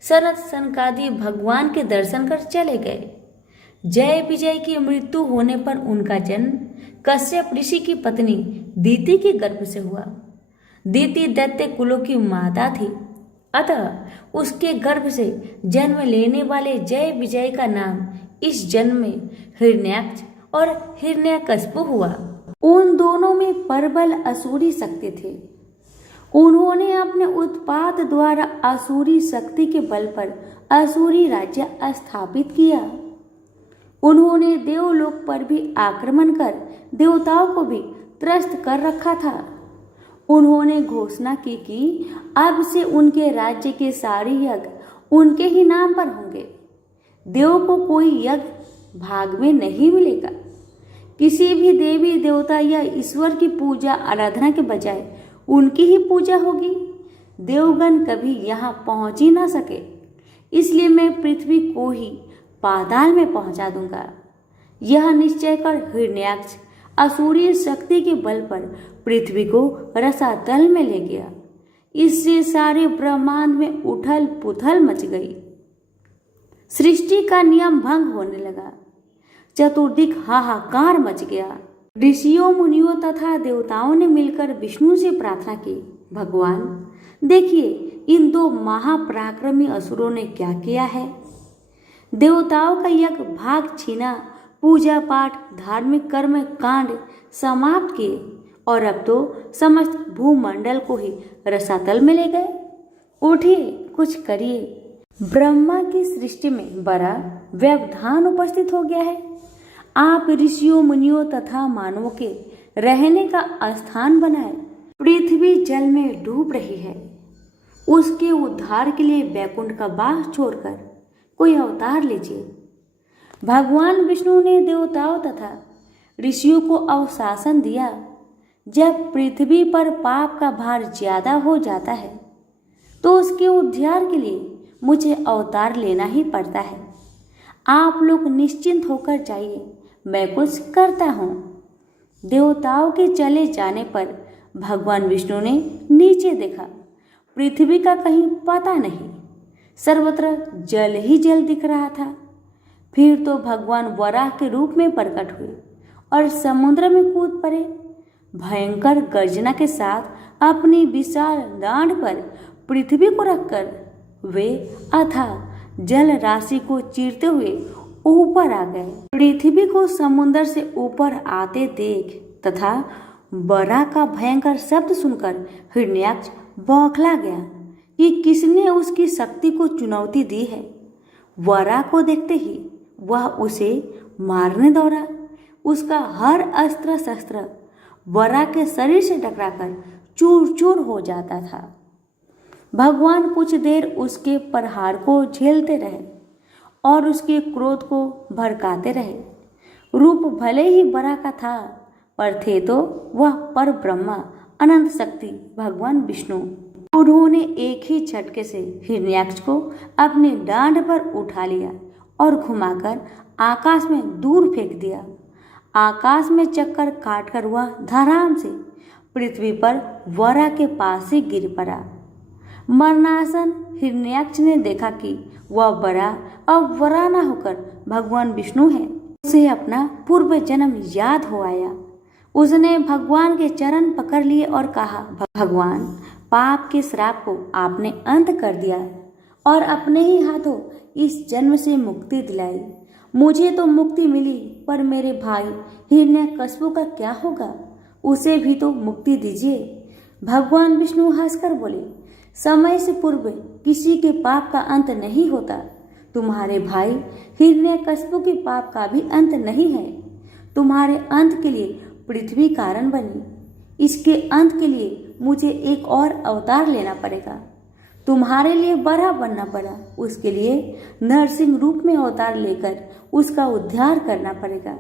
सनत सनकादि भगवान के दर्शन कर चले गए। जय विजय की मृत्यु होने पर उनका जन्म कश्यप ऋषि की पत्नी दीति के गर्भ से हुआ। दीति दैत्य कुलों की माता थी, अतः उसके गर्भ से जन्म लेने वाले जय विजय का नाम इस जन्म में हिरण्याक्ष और हिरण्यकश्यप हुआ। उन दोनों में प्रबल असुरी शक्ति थी। उन्होंने अपने उत्पात द्वारा असुरी शक्ति के बल पर असुरी राज्य स्थापित किया। उन्होंने देवलोक पर भी आक्रमण कर देवताओं को भी त्रस्त कर रखा था। उन्होंने घोषणा की कि अब से उनके राज्य के सारे यज्ञ उनके ही नाम पर होंगे। देव को कोई यज्ञ भाग में नहीं मिलेगा। किसी भी देवी देवता या ईश्वर की पूजा आराधना के बजाय उनकी ही पूजा होगी। देवगण कभी यहाँ पहुँच ही ना सके, इसलिए मैं पृथ्वी को ही पाताल में पहुँचा दूंगा। यह निश्चय कर हिरण्याक्ष असुरीय शक्ति के बल पर पृथ्वी को रसातल में ले गया। इससे सारे ब्रह्मांड में उथल पुथल मच गई। सृष्टि का नियम भंग होने लगा। चतुर्दिक हाहाकार मच गया। ऋषियों मुनियों तथा देवताओं ने मिलकर विष्णु से प्रार्थना की, भगवान देखिए इन 2 महापराक्रमी असुरों ने क्या किया है। देवताओं का यज्ञ भाग छीना, पूजा पाठ धार्मिक कर्म कांड समाप्त किए और अब तो समस्त भूमंडल को ही रसातल में ले गए। उठिए कुछ करिए। ब्रह्मा की सृष्टि में बड़ा व्यवधान उपस्थित हो गया है। आप ऋषियों मुनियों तथा मानवों के रहने का स्थान बनाए। पृथ्वी जल में डूब रही है। उसके उद्धार के लिए वैकुंठ का बाग छोड़कर कोई अवतार लीजिए। भगवान विष्णु ने देवताओं तथा ऋषियों को अवशासन दिया, जब पृथ्वी पर पाप का भार ज्यादा हो जाता है तो उसके उद्धार के लिए मुझे अवतार लेना ही पड़ता है। आप लोग निश्चिंत होकर जाइए, मैं कुछ करता हूँ। देवताओं के चले जाने पर भगवान विष्णु ने नीचे देखा। पृथ्वी का कहीं पता नहीं, सर्वत्र जल ही जल दिख रहा था। फिर तो भगवान वराह के रूप में प्रकट हुए और समुद्र में कूद पड़े। भयंकर गर्जना के साथ अपनी विशाल डांड पर पृथ्वी को रखकर वे अथाह जल राशि को चीरते हुए ऊपर आ गए। पृथ्वी को समुद्र से ऊपर आते देख तथा वराह का भयंकर शब्द सुनकर हिरण्याक्ष बौखला गया कि किसने उसकी शक्ति को चुनौती दी है। वराह को देखते ही वह उसे मारने दौड़ा। उसका हर अस्त्र शस्त्र वराह के शरीर से टकराकर चूर चूर हो जाता था। भगवान कुछ देर उसके प्रहार को झेलते रहे और उसके क्रोध को भड़काते रहे। रूप भले ही वराह का था, पर थे तो वह पर ब्रह्मा अनंत शक्ति भगवान विष्णु। उन्होंने एक ही झटके से हिरण्याक्ष को अपने डांड पर उठा लिया और घुमाकर आकाश में दूर फेंक दिया। आकाश में चक्कर काटकर वह धड़ाम से पृथ्वी पर वराह के पास से गिर पड़ा। मरणासन हिरण्याक्ष ने देखा कि वह वराह अब वराह न होकर भगवान विष्णु है। उसे अपना पूर्व जन्म याद हो आया। उसने भगवान के चरण पकड़ लिए और कहा, भगवान, पाप के श्राप को आपने अंत कर दिया और अपने ही हाथों इस जन्म से मुक्ति दिलाई। मुझे तो मुक्ति मिली, पर मेरे भाई हिरण्यकश्यप का क्या होगा? उसे भी तो मुक्ति दीजिए। भगवान विष्णु हंसकर बोले, समय से पूर्व किसी के पाप का अंत नहीं होता। तुम्हारे भाई हिरण्यकश्यप के पाप का भी अंत नहीं है। तुम्हारे अंत के लिए पृथ्वी कारण बनी, इसके अंत के लिए मुझे एक और अवतार लेना पड़ेगा। तुम्हारे लिए बड़ा बनना पड़ा, उसके लिए नरसिंह रूप में अवतार लेकर उसका उद्धार करना पड़ेगा।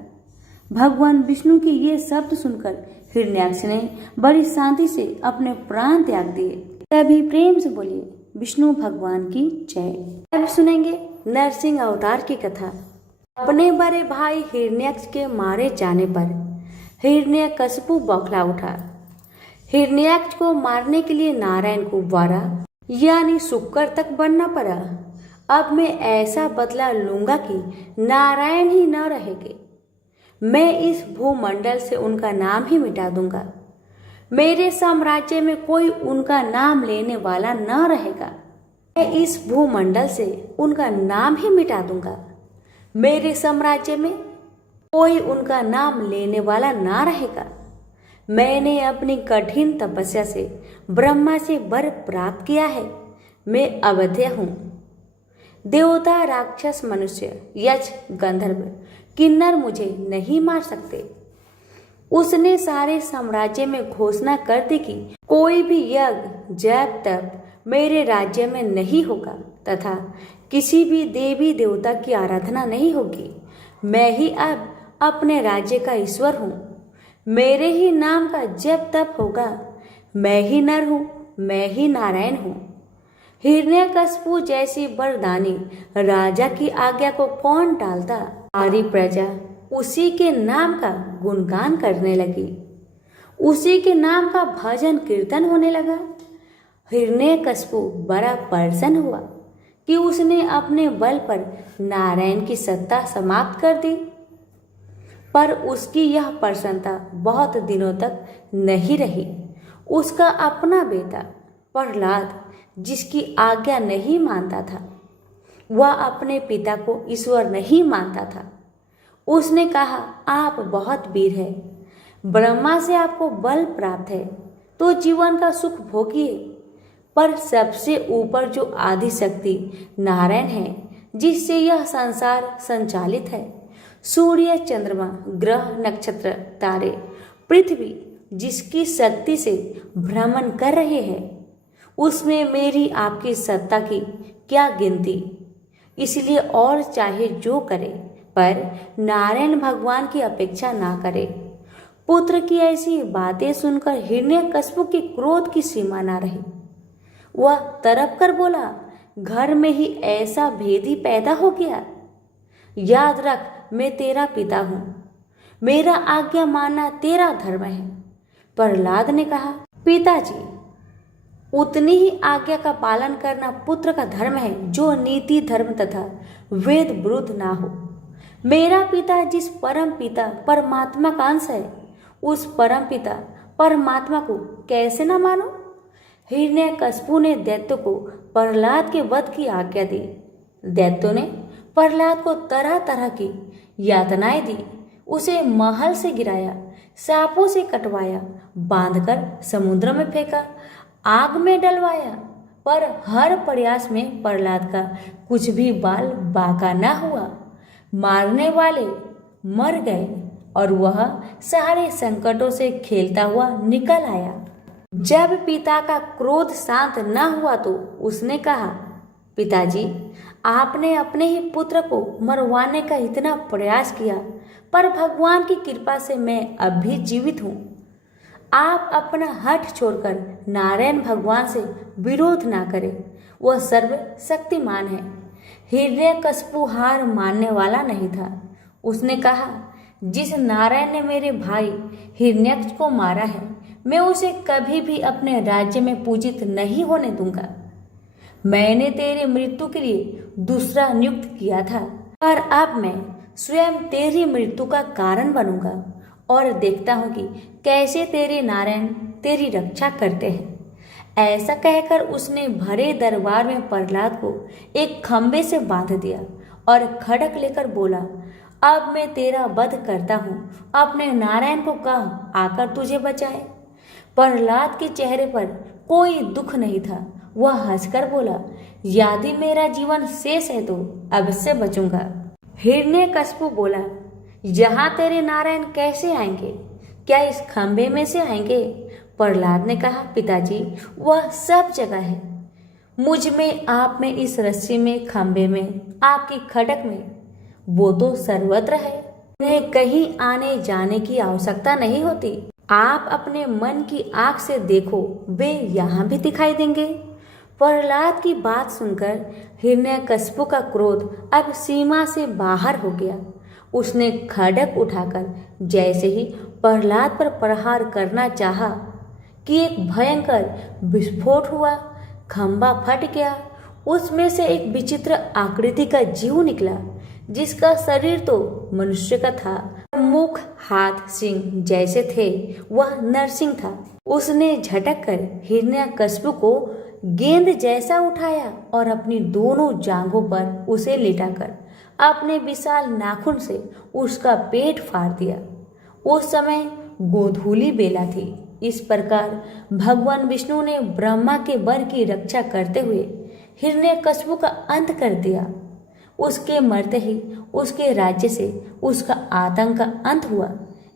भगवान विष्णु के ये शब्द सुनकर हिरण्याक्ष ने बड़ी शांति से अपने प्राण त्याग दिए। तभी प्रेम से बोलिए, विष्णु भगवान की जय। अब सुनेंगे नरसिंह अवतार की कथा। अपने बड़े भाई हिरण्याक्ष के मारे जाने पर हिरण्यकश्यप बौखला उठा। हिरण्याक्ष को मारने के लिए नारायण को वराह यानी शुक्र तक बनना पड़ा। अब मैं ऐसा बदला लूंगा कि नारायण ही न रहेंगे। मैं इस भूमंडल से उनका नाम ही मिटा दूंगा। मेरे साम्राज्य में कोई उनका नाम लेने वाला न रहेगा। मैं इस भूमंडल से उनका नाम ही मिटा दूंगा। मेरे साम्राज्य में कोई उनका नाम लेने वाला ना रहेगा। मैंने अपनी कठिन तपस्या से ब्रह्मा से वर प्राप्त किया है। मैं अवध्य हूँ। देवता, राक्षस, मनुष्य, यक्ष, गंधर्व, किन्नर मुझे नहीं मार सकते। उसने सारे साम्राज्य में घोषणा कर दी कि कोई भी यज्ञ, जप, तप मेरे राज्य में नहीं होगा तथा किसी भी देवी देवता की आराधना नहीं होगी। मैं ही अब अपने राज्य का ईश्वर हूँ। मेरे ही नाम का जप तप होगा। मैं ही नर हूँ, मैं ही नारायण हूँ। हिरण्यकश्यप जैसी वरदानी राजा की आज्ञा को कौन टालता? सारी प्रजा उसी के नाम का गुणगान करने लगी। उसी के नाम का भजन कीर्तन होने लगा। हिरण्यकश्यप बड़ा प्रसन्न हुआ कि उसने अपने बल पर नारायण की सत्ता समाप्त कर दी। पर उसकी यह प्रसन्नता बहुत दिनों तक नहीं रही। उसका अपना बेटा प्रहलाद, जिसकी आज्ञा नहीं मानता था, वह अपने पिता को ईश्वर नहीं मानता था। उसने कहा, आप बहुत वीर हैं, ब्रह्मा से आपको बल प्राप्त है तो जीवन का सुख भोगिए। पर सबसे ऊपर जो आदि शक्ति नारायण है, जिससे यह संसार संचालित है, सूर्य, चंद्रमा, ग्रह, नक्षत्र, तारे, पृथ्वी जिसकी शक्ति से भ्रमण कर रहे हैं, उसमें मेरी आपकी सत्ता की क्या गिनती। इसलिए और चाहे जो करे, पर नारायण भगवान की अपेक्षा ना करे। पुत्र की ऐसी बातें सुनकर हिरण्यकश्यप के क्रोध की सीमा ना रही। वह तड़प कर बोला, घर में ही ऐसा भेदी पैदा हो गया। याद रख, मैं तेरा पिता हूं, मेरा आज्ञा मानना तेरा धर्म है। प्रहलाद ने कहा, पिताजी, उतनी ही आज्ञा का पालन करना पुत्र का धर्म है जो नीति धर्म तथा वेद विरुद्ध ना हो। मेरा पिता जिस परम पिता परमात्मा का अंश है, उस परम पिता परमात्मा को कैसे न मानो। हिरण्यकश्यप ने दैत्य को प्रहलाद के वध की आज्ञा दी। दैत्यों ने प्रहलाद को तरह तरह की यातनाएं दी, उसे महल से गिराया, सांपों से कटवाया, बांधकर समुद्र में फेंका, आग में डलवाया, पर हर प्रयास में प्रहलाद का कुछ भी बाल बाका न हुआ। मारने वाले मर गए और वह सारे संकटों से खेलता हुआ निकल आया। जब पिता का क्रोध शांत न हुआ तो उसने कहा, पिताजी, आपने अपने ही पुत्र को मरवाने का इतना प्रयास किया, पर भगवान की कृपा से मैं अब भी जीवित हूँ। आप अपना हठ छोड़कर नारायण भगवान से विरोध ना करें, वह सर्वशक्तिमान है। हिरण्यकश्यप हार मानने वाला नहीं था। उसने कहा, जिस नारायण ने मेरे भाई हिरण्यक्ष को मारा है, मैं उसे कभी भी अपने राज्य में पूजित नहीं होने दूंगा। मैंने तेरी मृत्यु के लिए दूसरा नियुक्त किया था, पर अब मैं स्वयं तेरी मृत्यु का कारण बनूंगा और देखता हूं कि कैसे तेरे नारायण तेरी रक्षा करते हैं। ऐसा कहकर उसने भरे दरबार में प्रहलाद को एक खंबे से बांध दिया और खड़क लेकर बोला, अब मैं तेरा वध करता हूँ, अपने नारायण को कह आकर तुझे बचाए। प्रहलाद के चेहरे पर कोई दुख नहीं था। वह हंसकर बोला, यदि मेरा जीवन शेष है तो अवश्य बचूंगा। हिरण्यकश्यप बोला, यहाँ तेरे नारायण कैसे आएंगे? क्या इस खंबे में से आएंगे? प्रहलाद ने कहा, पिताजी, वह सब जगह है, मुझ में, आप में, इस रस्सी में, खंबे में, आपकी खड़क में, वो तो सर्वत्र है। उन्हें कहीं आने जाने की आवश्यकता नहीं होती। आप अपने मन की आंख से देखो, वे यहाँ भी दिखाई देंगे। प्रहलाद की बात सुनकर हिरण्यकश्यप का क्रोध अब सीमा से बाहर हो गया। उसने खड्ग उठाकर जैसे ही प्रहलाद पर प्रहार करना चाहा कि एक भयंकर विस्फोट हुआ। खंबा फट गया। उसमें से एक विचित्र आकृति का जीव निकला, जिसका शरीर तो मनुष्य का था, मुख, हाथ, सिंह जैसे थे। वह नरसिंह था। उसने झटक कर हिरण्यकश्यप को गेंद जैसा उठाया और अपनी दोनों जांघों पर उसे लिटाकर अपने विशाल नाखून से उसका पेट फाड़ दिया। उस समय गोधूली बेला थी। इस प्रकार भगवान विष्णु ने ब्रह्मा के वर की रक्षा करते हुए हिरण्यकश्यप का अंत कर दिया। उसके मरते ही उसके राज्य से उसका आतंक का अंत हुआ।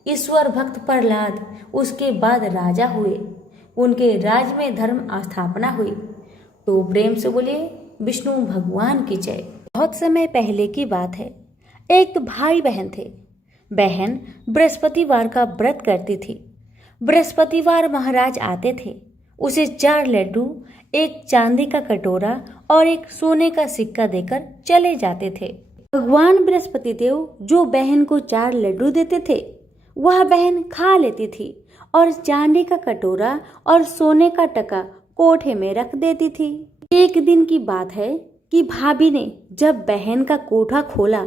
ईश्वर भक्त प्रहलाद उसके बाद राजा हुए। उनके राज्य में धर्म स्थापना हुई। तो प्रेम से बोलिए विष्णु भगवान की जय। बहुत समय पहले की बात है। एक भाई बहन थे। बहन बृहस्पतिवार का व्रत करती थी। बृहस्पतिवार महाराज आते थे। उसे 4 लड्डू, एक चांदी का कटोरा और एक सोने का सिक्का देकर चले जाते थे। भगवान बृहस्पति देव जो बहन को 4 लड्डू देते थे, वह बहन खा लेती थी और चांदी का कटोरा और सोने का टका कोठे में रख देती थी। एक दिन की बात है कि भाभी ने जब बहन का कोठा खोला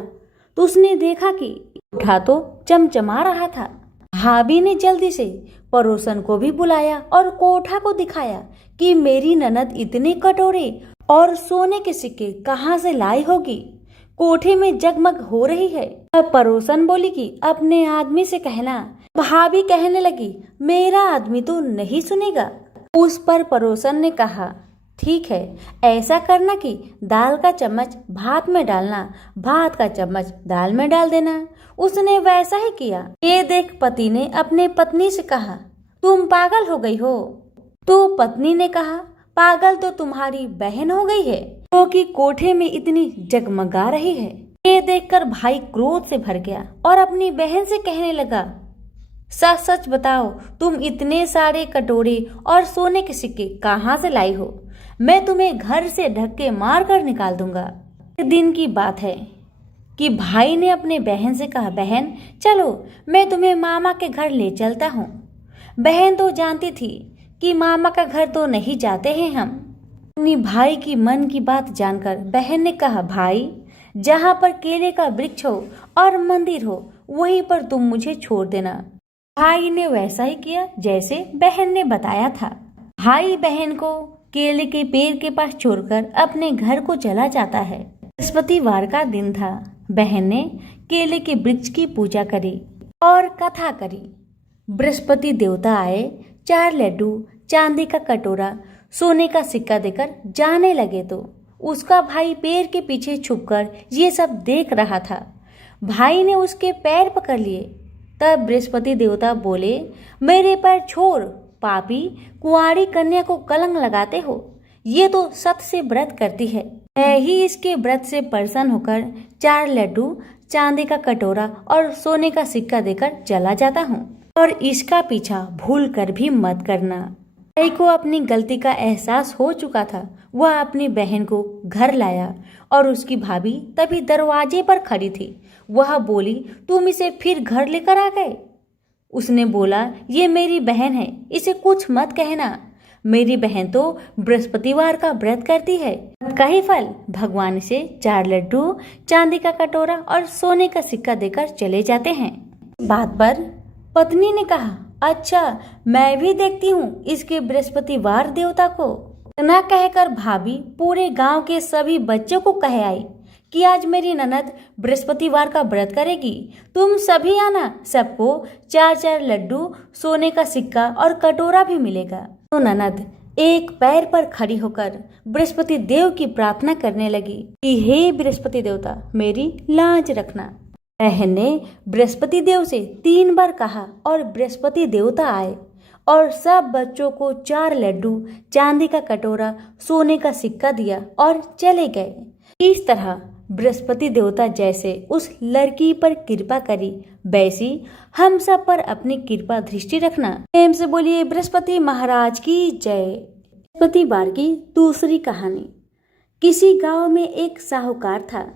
तो उसने देखा कि कोठा तो चमचमा रहा था। भाभी ने जल्दी से पड़ोसन को भी बुलाया और कोठा को दिखाया कि मेरी ननद इतने कटोरे और सोने के सिक्के कहाँ से लाई होगी, कोठे में जगमग हो रही है। पड़ोसन बोली कि अपने आदमी से कहना। भाभी कहने लगी, मेरा आदमी तो नहीं सुनेगा। उस पर पड़ोसन ने कहा, ठीक है, ऐसा करना कि दाल का चम्मच भात में डालना, भात का चम्मच दाल में डाल देना। उसने वैसा ही किया। ये देख पति ने अपने पत्नी से कहा, तुम पागल हो गई हो। तो पत्नी ने कहा, पागल तो तुम्हारी बहन हो गई है, क्योंकि कोठे में इतनी जगमगा रही है। ये देखकर भाई क्रोध से भर गया और अपनी बहन से कहने लगा, सच सच बताओ, तुम इतने सारे कटोरे और सोने के सिक्के कहाँ से लाई हो? मैं तुम्हें घर से धक्के मार कर निकाल दूंगा। एक दिन की बात है कि भाई ने अपने बहन से कहा, बहन चलो मैं तुम्हें मामा के घर ले चलता हूँ। बहन तो जानती थी कि मामा का घर तो नहीं जाते हैं हम। अपनी भाई की मन की बात जानकर बहन ने कहा, भाई जहाँ पर केले का वृक्ष हो और मंदिर हो वहीं पर तुम मुझे छोड़ देना। भाई ने वैसा ही किया जैसे बहन ने बताया था। भाई बहन को केले के पेड़ के पास छोड़कर अपने घर को चला जाता है। बृहस्पतिवार का दिन था। बहन ने केले के वृक्ष की पूजा करी और कथा करी। बृहस्पति देवता आए, 4 लड्डू, चांदी का कटोरा, सोने का सिक्का देकर जाने लगे तो उसका भाई पेड़ के पीछे छुपकर ये सब देख रहा था। भाई ने उसके पैर पकड़ लिए। तब बृहस्पति देवता बोले, मेरे पैर छोड़, पापी, कुंवारी कन्या को कलंक लगाते हो। ये तो सत से व्रत करती है। मैं ही इसके व्रत से प्रसन्न होकर 4 लड्डू, चांदी का कटोरा और सोने का सिक्का देकर चला जाता हूँ, और इसका पीछा भूल कर भी मत करना। भाई को अपनी गलती का एहसास हो चुका था। वह अपनी बहन को घर लाया और उसकी भाभी तभी दरवाजे पर खड़ी थी। वह बोली, तुम इसे फिर घर लेकर आ गए? उसने बोला, ये मेरी बहन है, इसे कुछ मत कहना। मेरी बहन तो बृहस्पतिवार का व्रत करती है। का ही फल भगवान से 4 लड्डू, चांदी का कटोरा और सोने का सिक्का देकर चले जाते हैं। बात पर पत्नी ने कहा, अच्छा मैं भी देखती हूँ इसके बृहस्पतिवार देवता को। इतना कहकर भाभी पूरे गांव के सभी बच्चों को कह आई कि आज मेरी ननद बृहस्पतिवार का व्रत करेगी, तुम सभी आना, सबको 4-4 लड्डू, सोने का सिक्का और कटोरा भी मिलेगा। तो ननद एक पैर पर खड़ी होकर बृहस्पति देव की प्रार्थना करने लगी कि हे बृहस्पति देवता, मेरी लाज रखना। बहन ने बृहस्पति देव से 3 बार कहा और बृहस्पति देवता आए और सब बच्चों को 4 लड्डू, चांदी का कटोरा, सोने का सिक्का दिया और चले गए। इस तरह बृहस्पति देवता जैसे उस लड़की पर कृपा करी, वैसी हम सब पर अपनी कृपा दृष्टि रखना। प्रेम से बोलिए बृहस्पति महाराज की जय। बृहस्पतिवार की दूसरी कहानी। किसी गांव में एक साहूकार था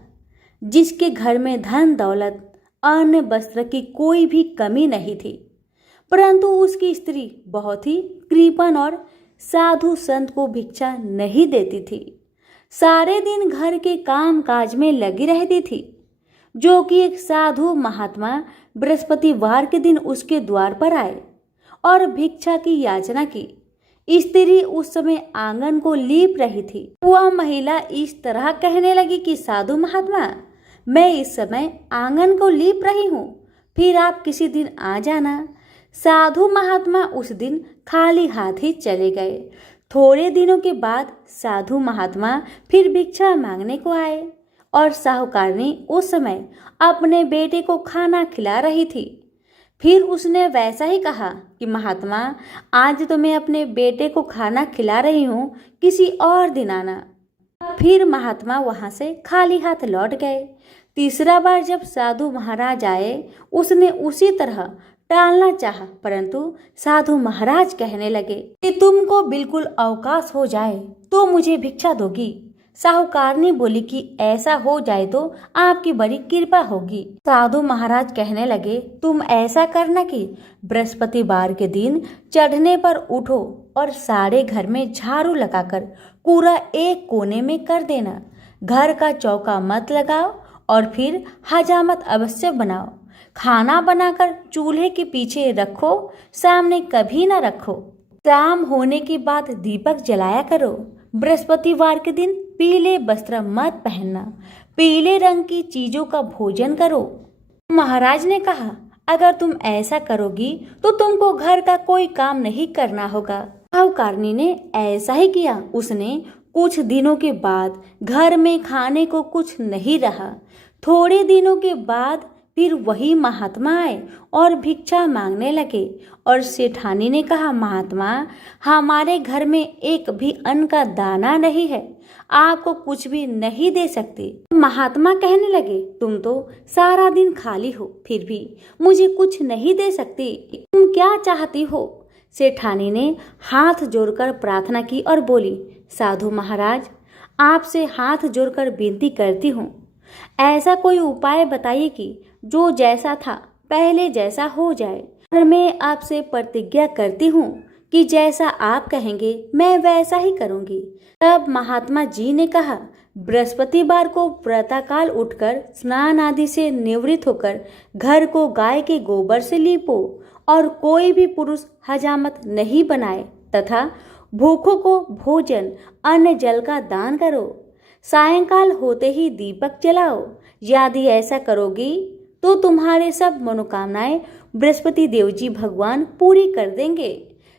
जिसके घर में धन दौलत, अन्न वस्त्र की कोई भी कमी नहीं थी, परंतु उसकी स्त्री बहुत ही कृपण और साधु संत को भिक्षा नहीं देती थी। सारे दिन घर के काम काज में लगी रहती थी। जो कि एक साधु महात्मा बृहस्पतिवार के दिन उसके द्वार पर आए और भिक्षा की याचना की। स्त्री उस समय आंगन को लीप रही थी। वह महिला इस तरह कहने लगी कि साधु महात्मा, मैं इस समय आंगन को लीप रही हूँ, फिर आप किसी दिन आ जाना। साधु महात्मा उस दिन खाली हाथ ही चले गए। थोड़े दिनों के बाद साधु महात्मा फिर भिक्षा मांगने को आए और साहूकारनी उस समय अपने बेटे को खाना खिला रही थी। फिर उसने वैसा ही कहा कि महात्मा, आज तो मैं अपने बेटे को खाना खिला रही हूँ, किसी और दिन आना। फिर महात्मा वहां से खाली हाथ लौट गए। तीसरा बार जब साधु महाराज आए, उसने उसी तरह टालना चाहा, परंतु साधु महाराज कहने लगे कि तुमको बिल्कुल अवकाश हो जाए तो मुझे भिक्षा दोगी। साहूकारनी बोली कि ऐसा हो जाए तो आपकी बड़ी कृपा होगी। साधु महाराज कहने लगे, तुम ऐसा करना कि बृहस्पतिवार के दिन चढ़ने पर उठो और सारे घर में झाड़ू लगाकर कूड़ा एक कोने में कर देना। घर का चौका मत लगाओ और फिर हजामत अवश्य बनाओ। खाना बनाकर चूल्हे के पीछे रखो, सामने कभी न रखो। शाम होने के बाद दीपक जलाया करो। बृहस्पतिवार के दिन पीले वस्त्र मत पहनना। पीले रंग की चीजों का भोजन करो। महाराज ने कहा, अगर तुम ऐसा करोगी तो तुमको घर का कोई काम नहीं करना होगा। साहूकारनी ने ऐसा ही किया। उसने कुछ दिनों के बाद घर में खाने को कुछ नहीं रहा। थोड़े दिनों के बाद फिर वही महात्मा आए और भिक्षा मांगने लगे और सेठानी ने कहा, महात्मा, हमारे घर में एक भी अन्न का दाना नहीं है, आपको कुछ भी नहीं दे सकती। महात्मा कहने लगे, तुम तो सारा दिन खाली हो, फिर भी मुझे कुछ नहीं दे सकती, तुम क्या चाहती हो? सेठानी ने हाथ जोड़कर प्रार्थना की और बोली, साधु महाराज, आपसे हाथ जोड़कर विनती करती हूँ, ऐसा कोई उपाय बताइए कि जो जैसा था पहले जैसा हो जाए। और मैं आपसे प्रतिज्ञा करती हूँ कि जैसा आप कहेंगे मैं वैसा ही करूँगी। तब महात्मा जी ने कहा, बृहस्पतिवार को प्रातःकाल उठकर स्नान आदि से निवृत्त होकर घर को गाय के गोबर से लीपो और कोई भी पुरुष हजामत नहीं बनाए तथा भूखों को भोजन अन्न जल का दान करो। सायंकाल होते ही दीपक जलाओ। यदि ऐसा करोगी तो तुम्हारे सब मनोकामनाएं बृहस्पति देव जी भगवान पूरी कर देंगे।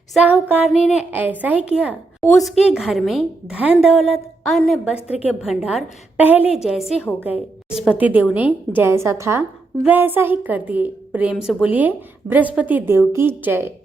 साहूकारनी ने ऐसा ही किया। उसके घर में धन दौलत अन्न वस्त्र के भंडार पहले जैसे हो गए। बृहस्पति देव ने जैसा था वैसा ही कर दिए। प्रेम से बोलिए बृहस्पति देव की जय।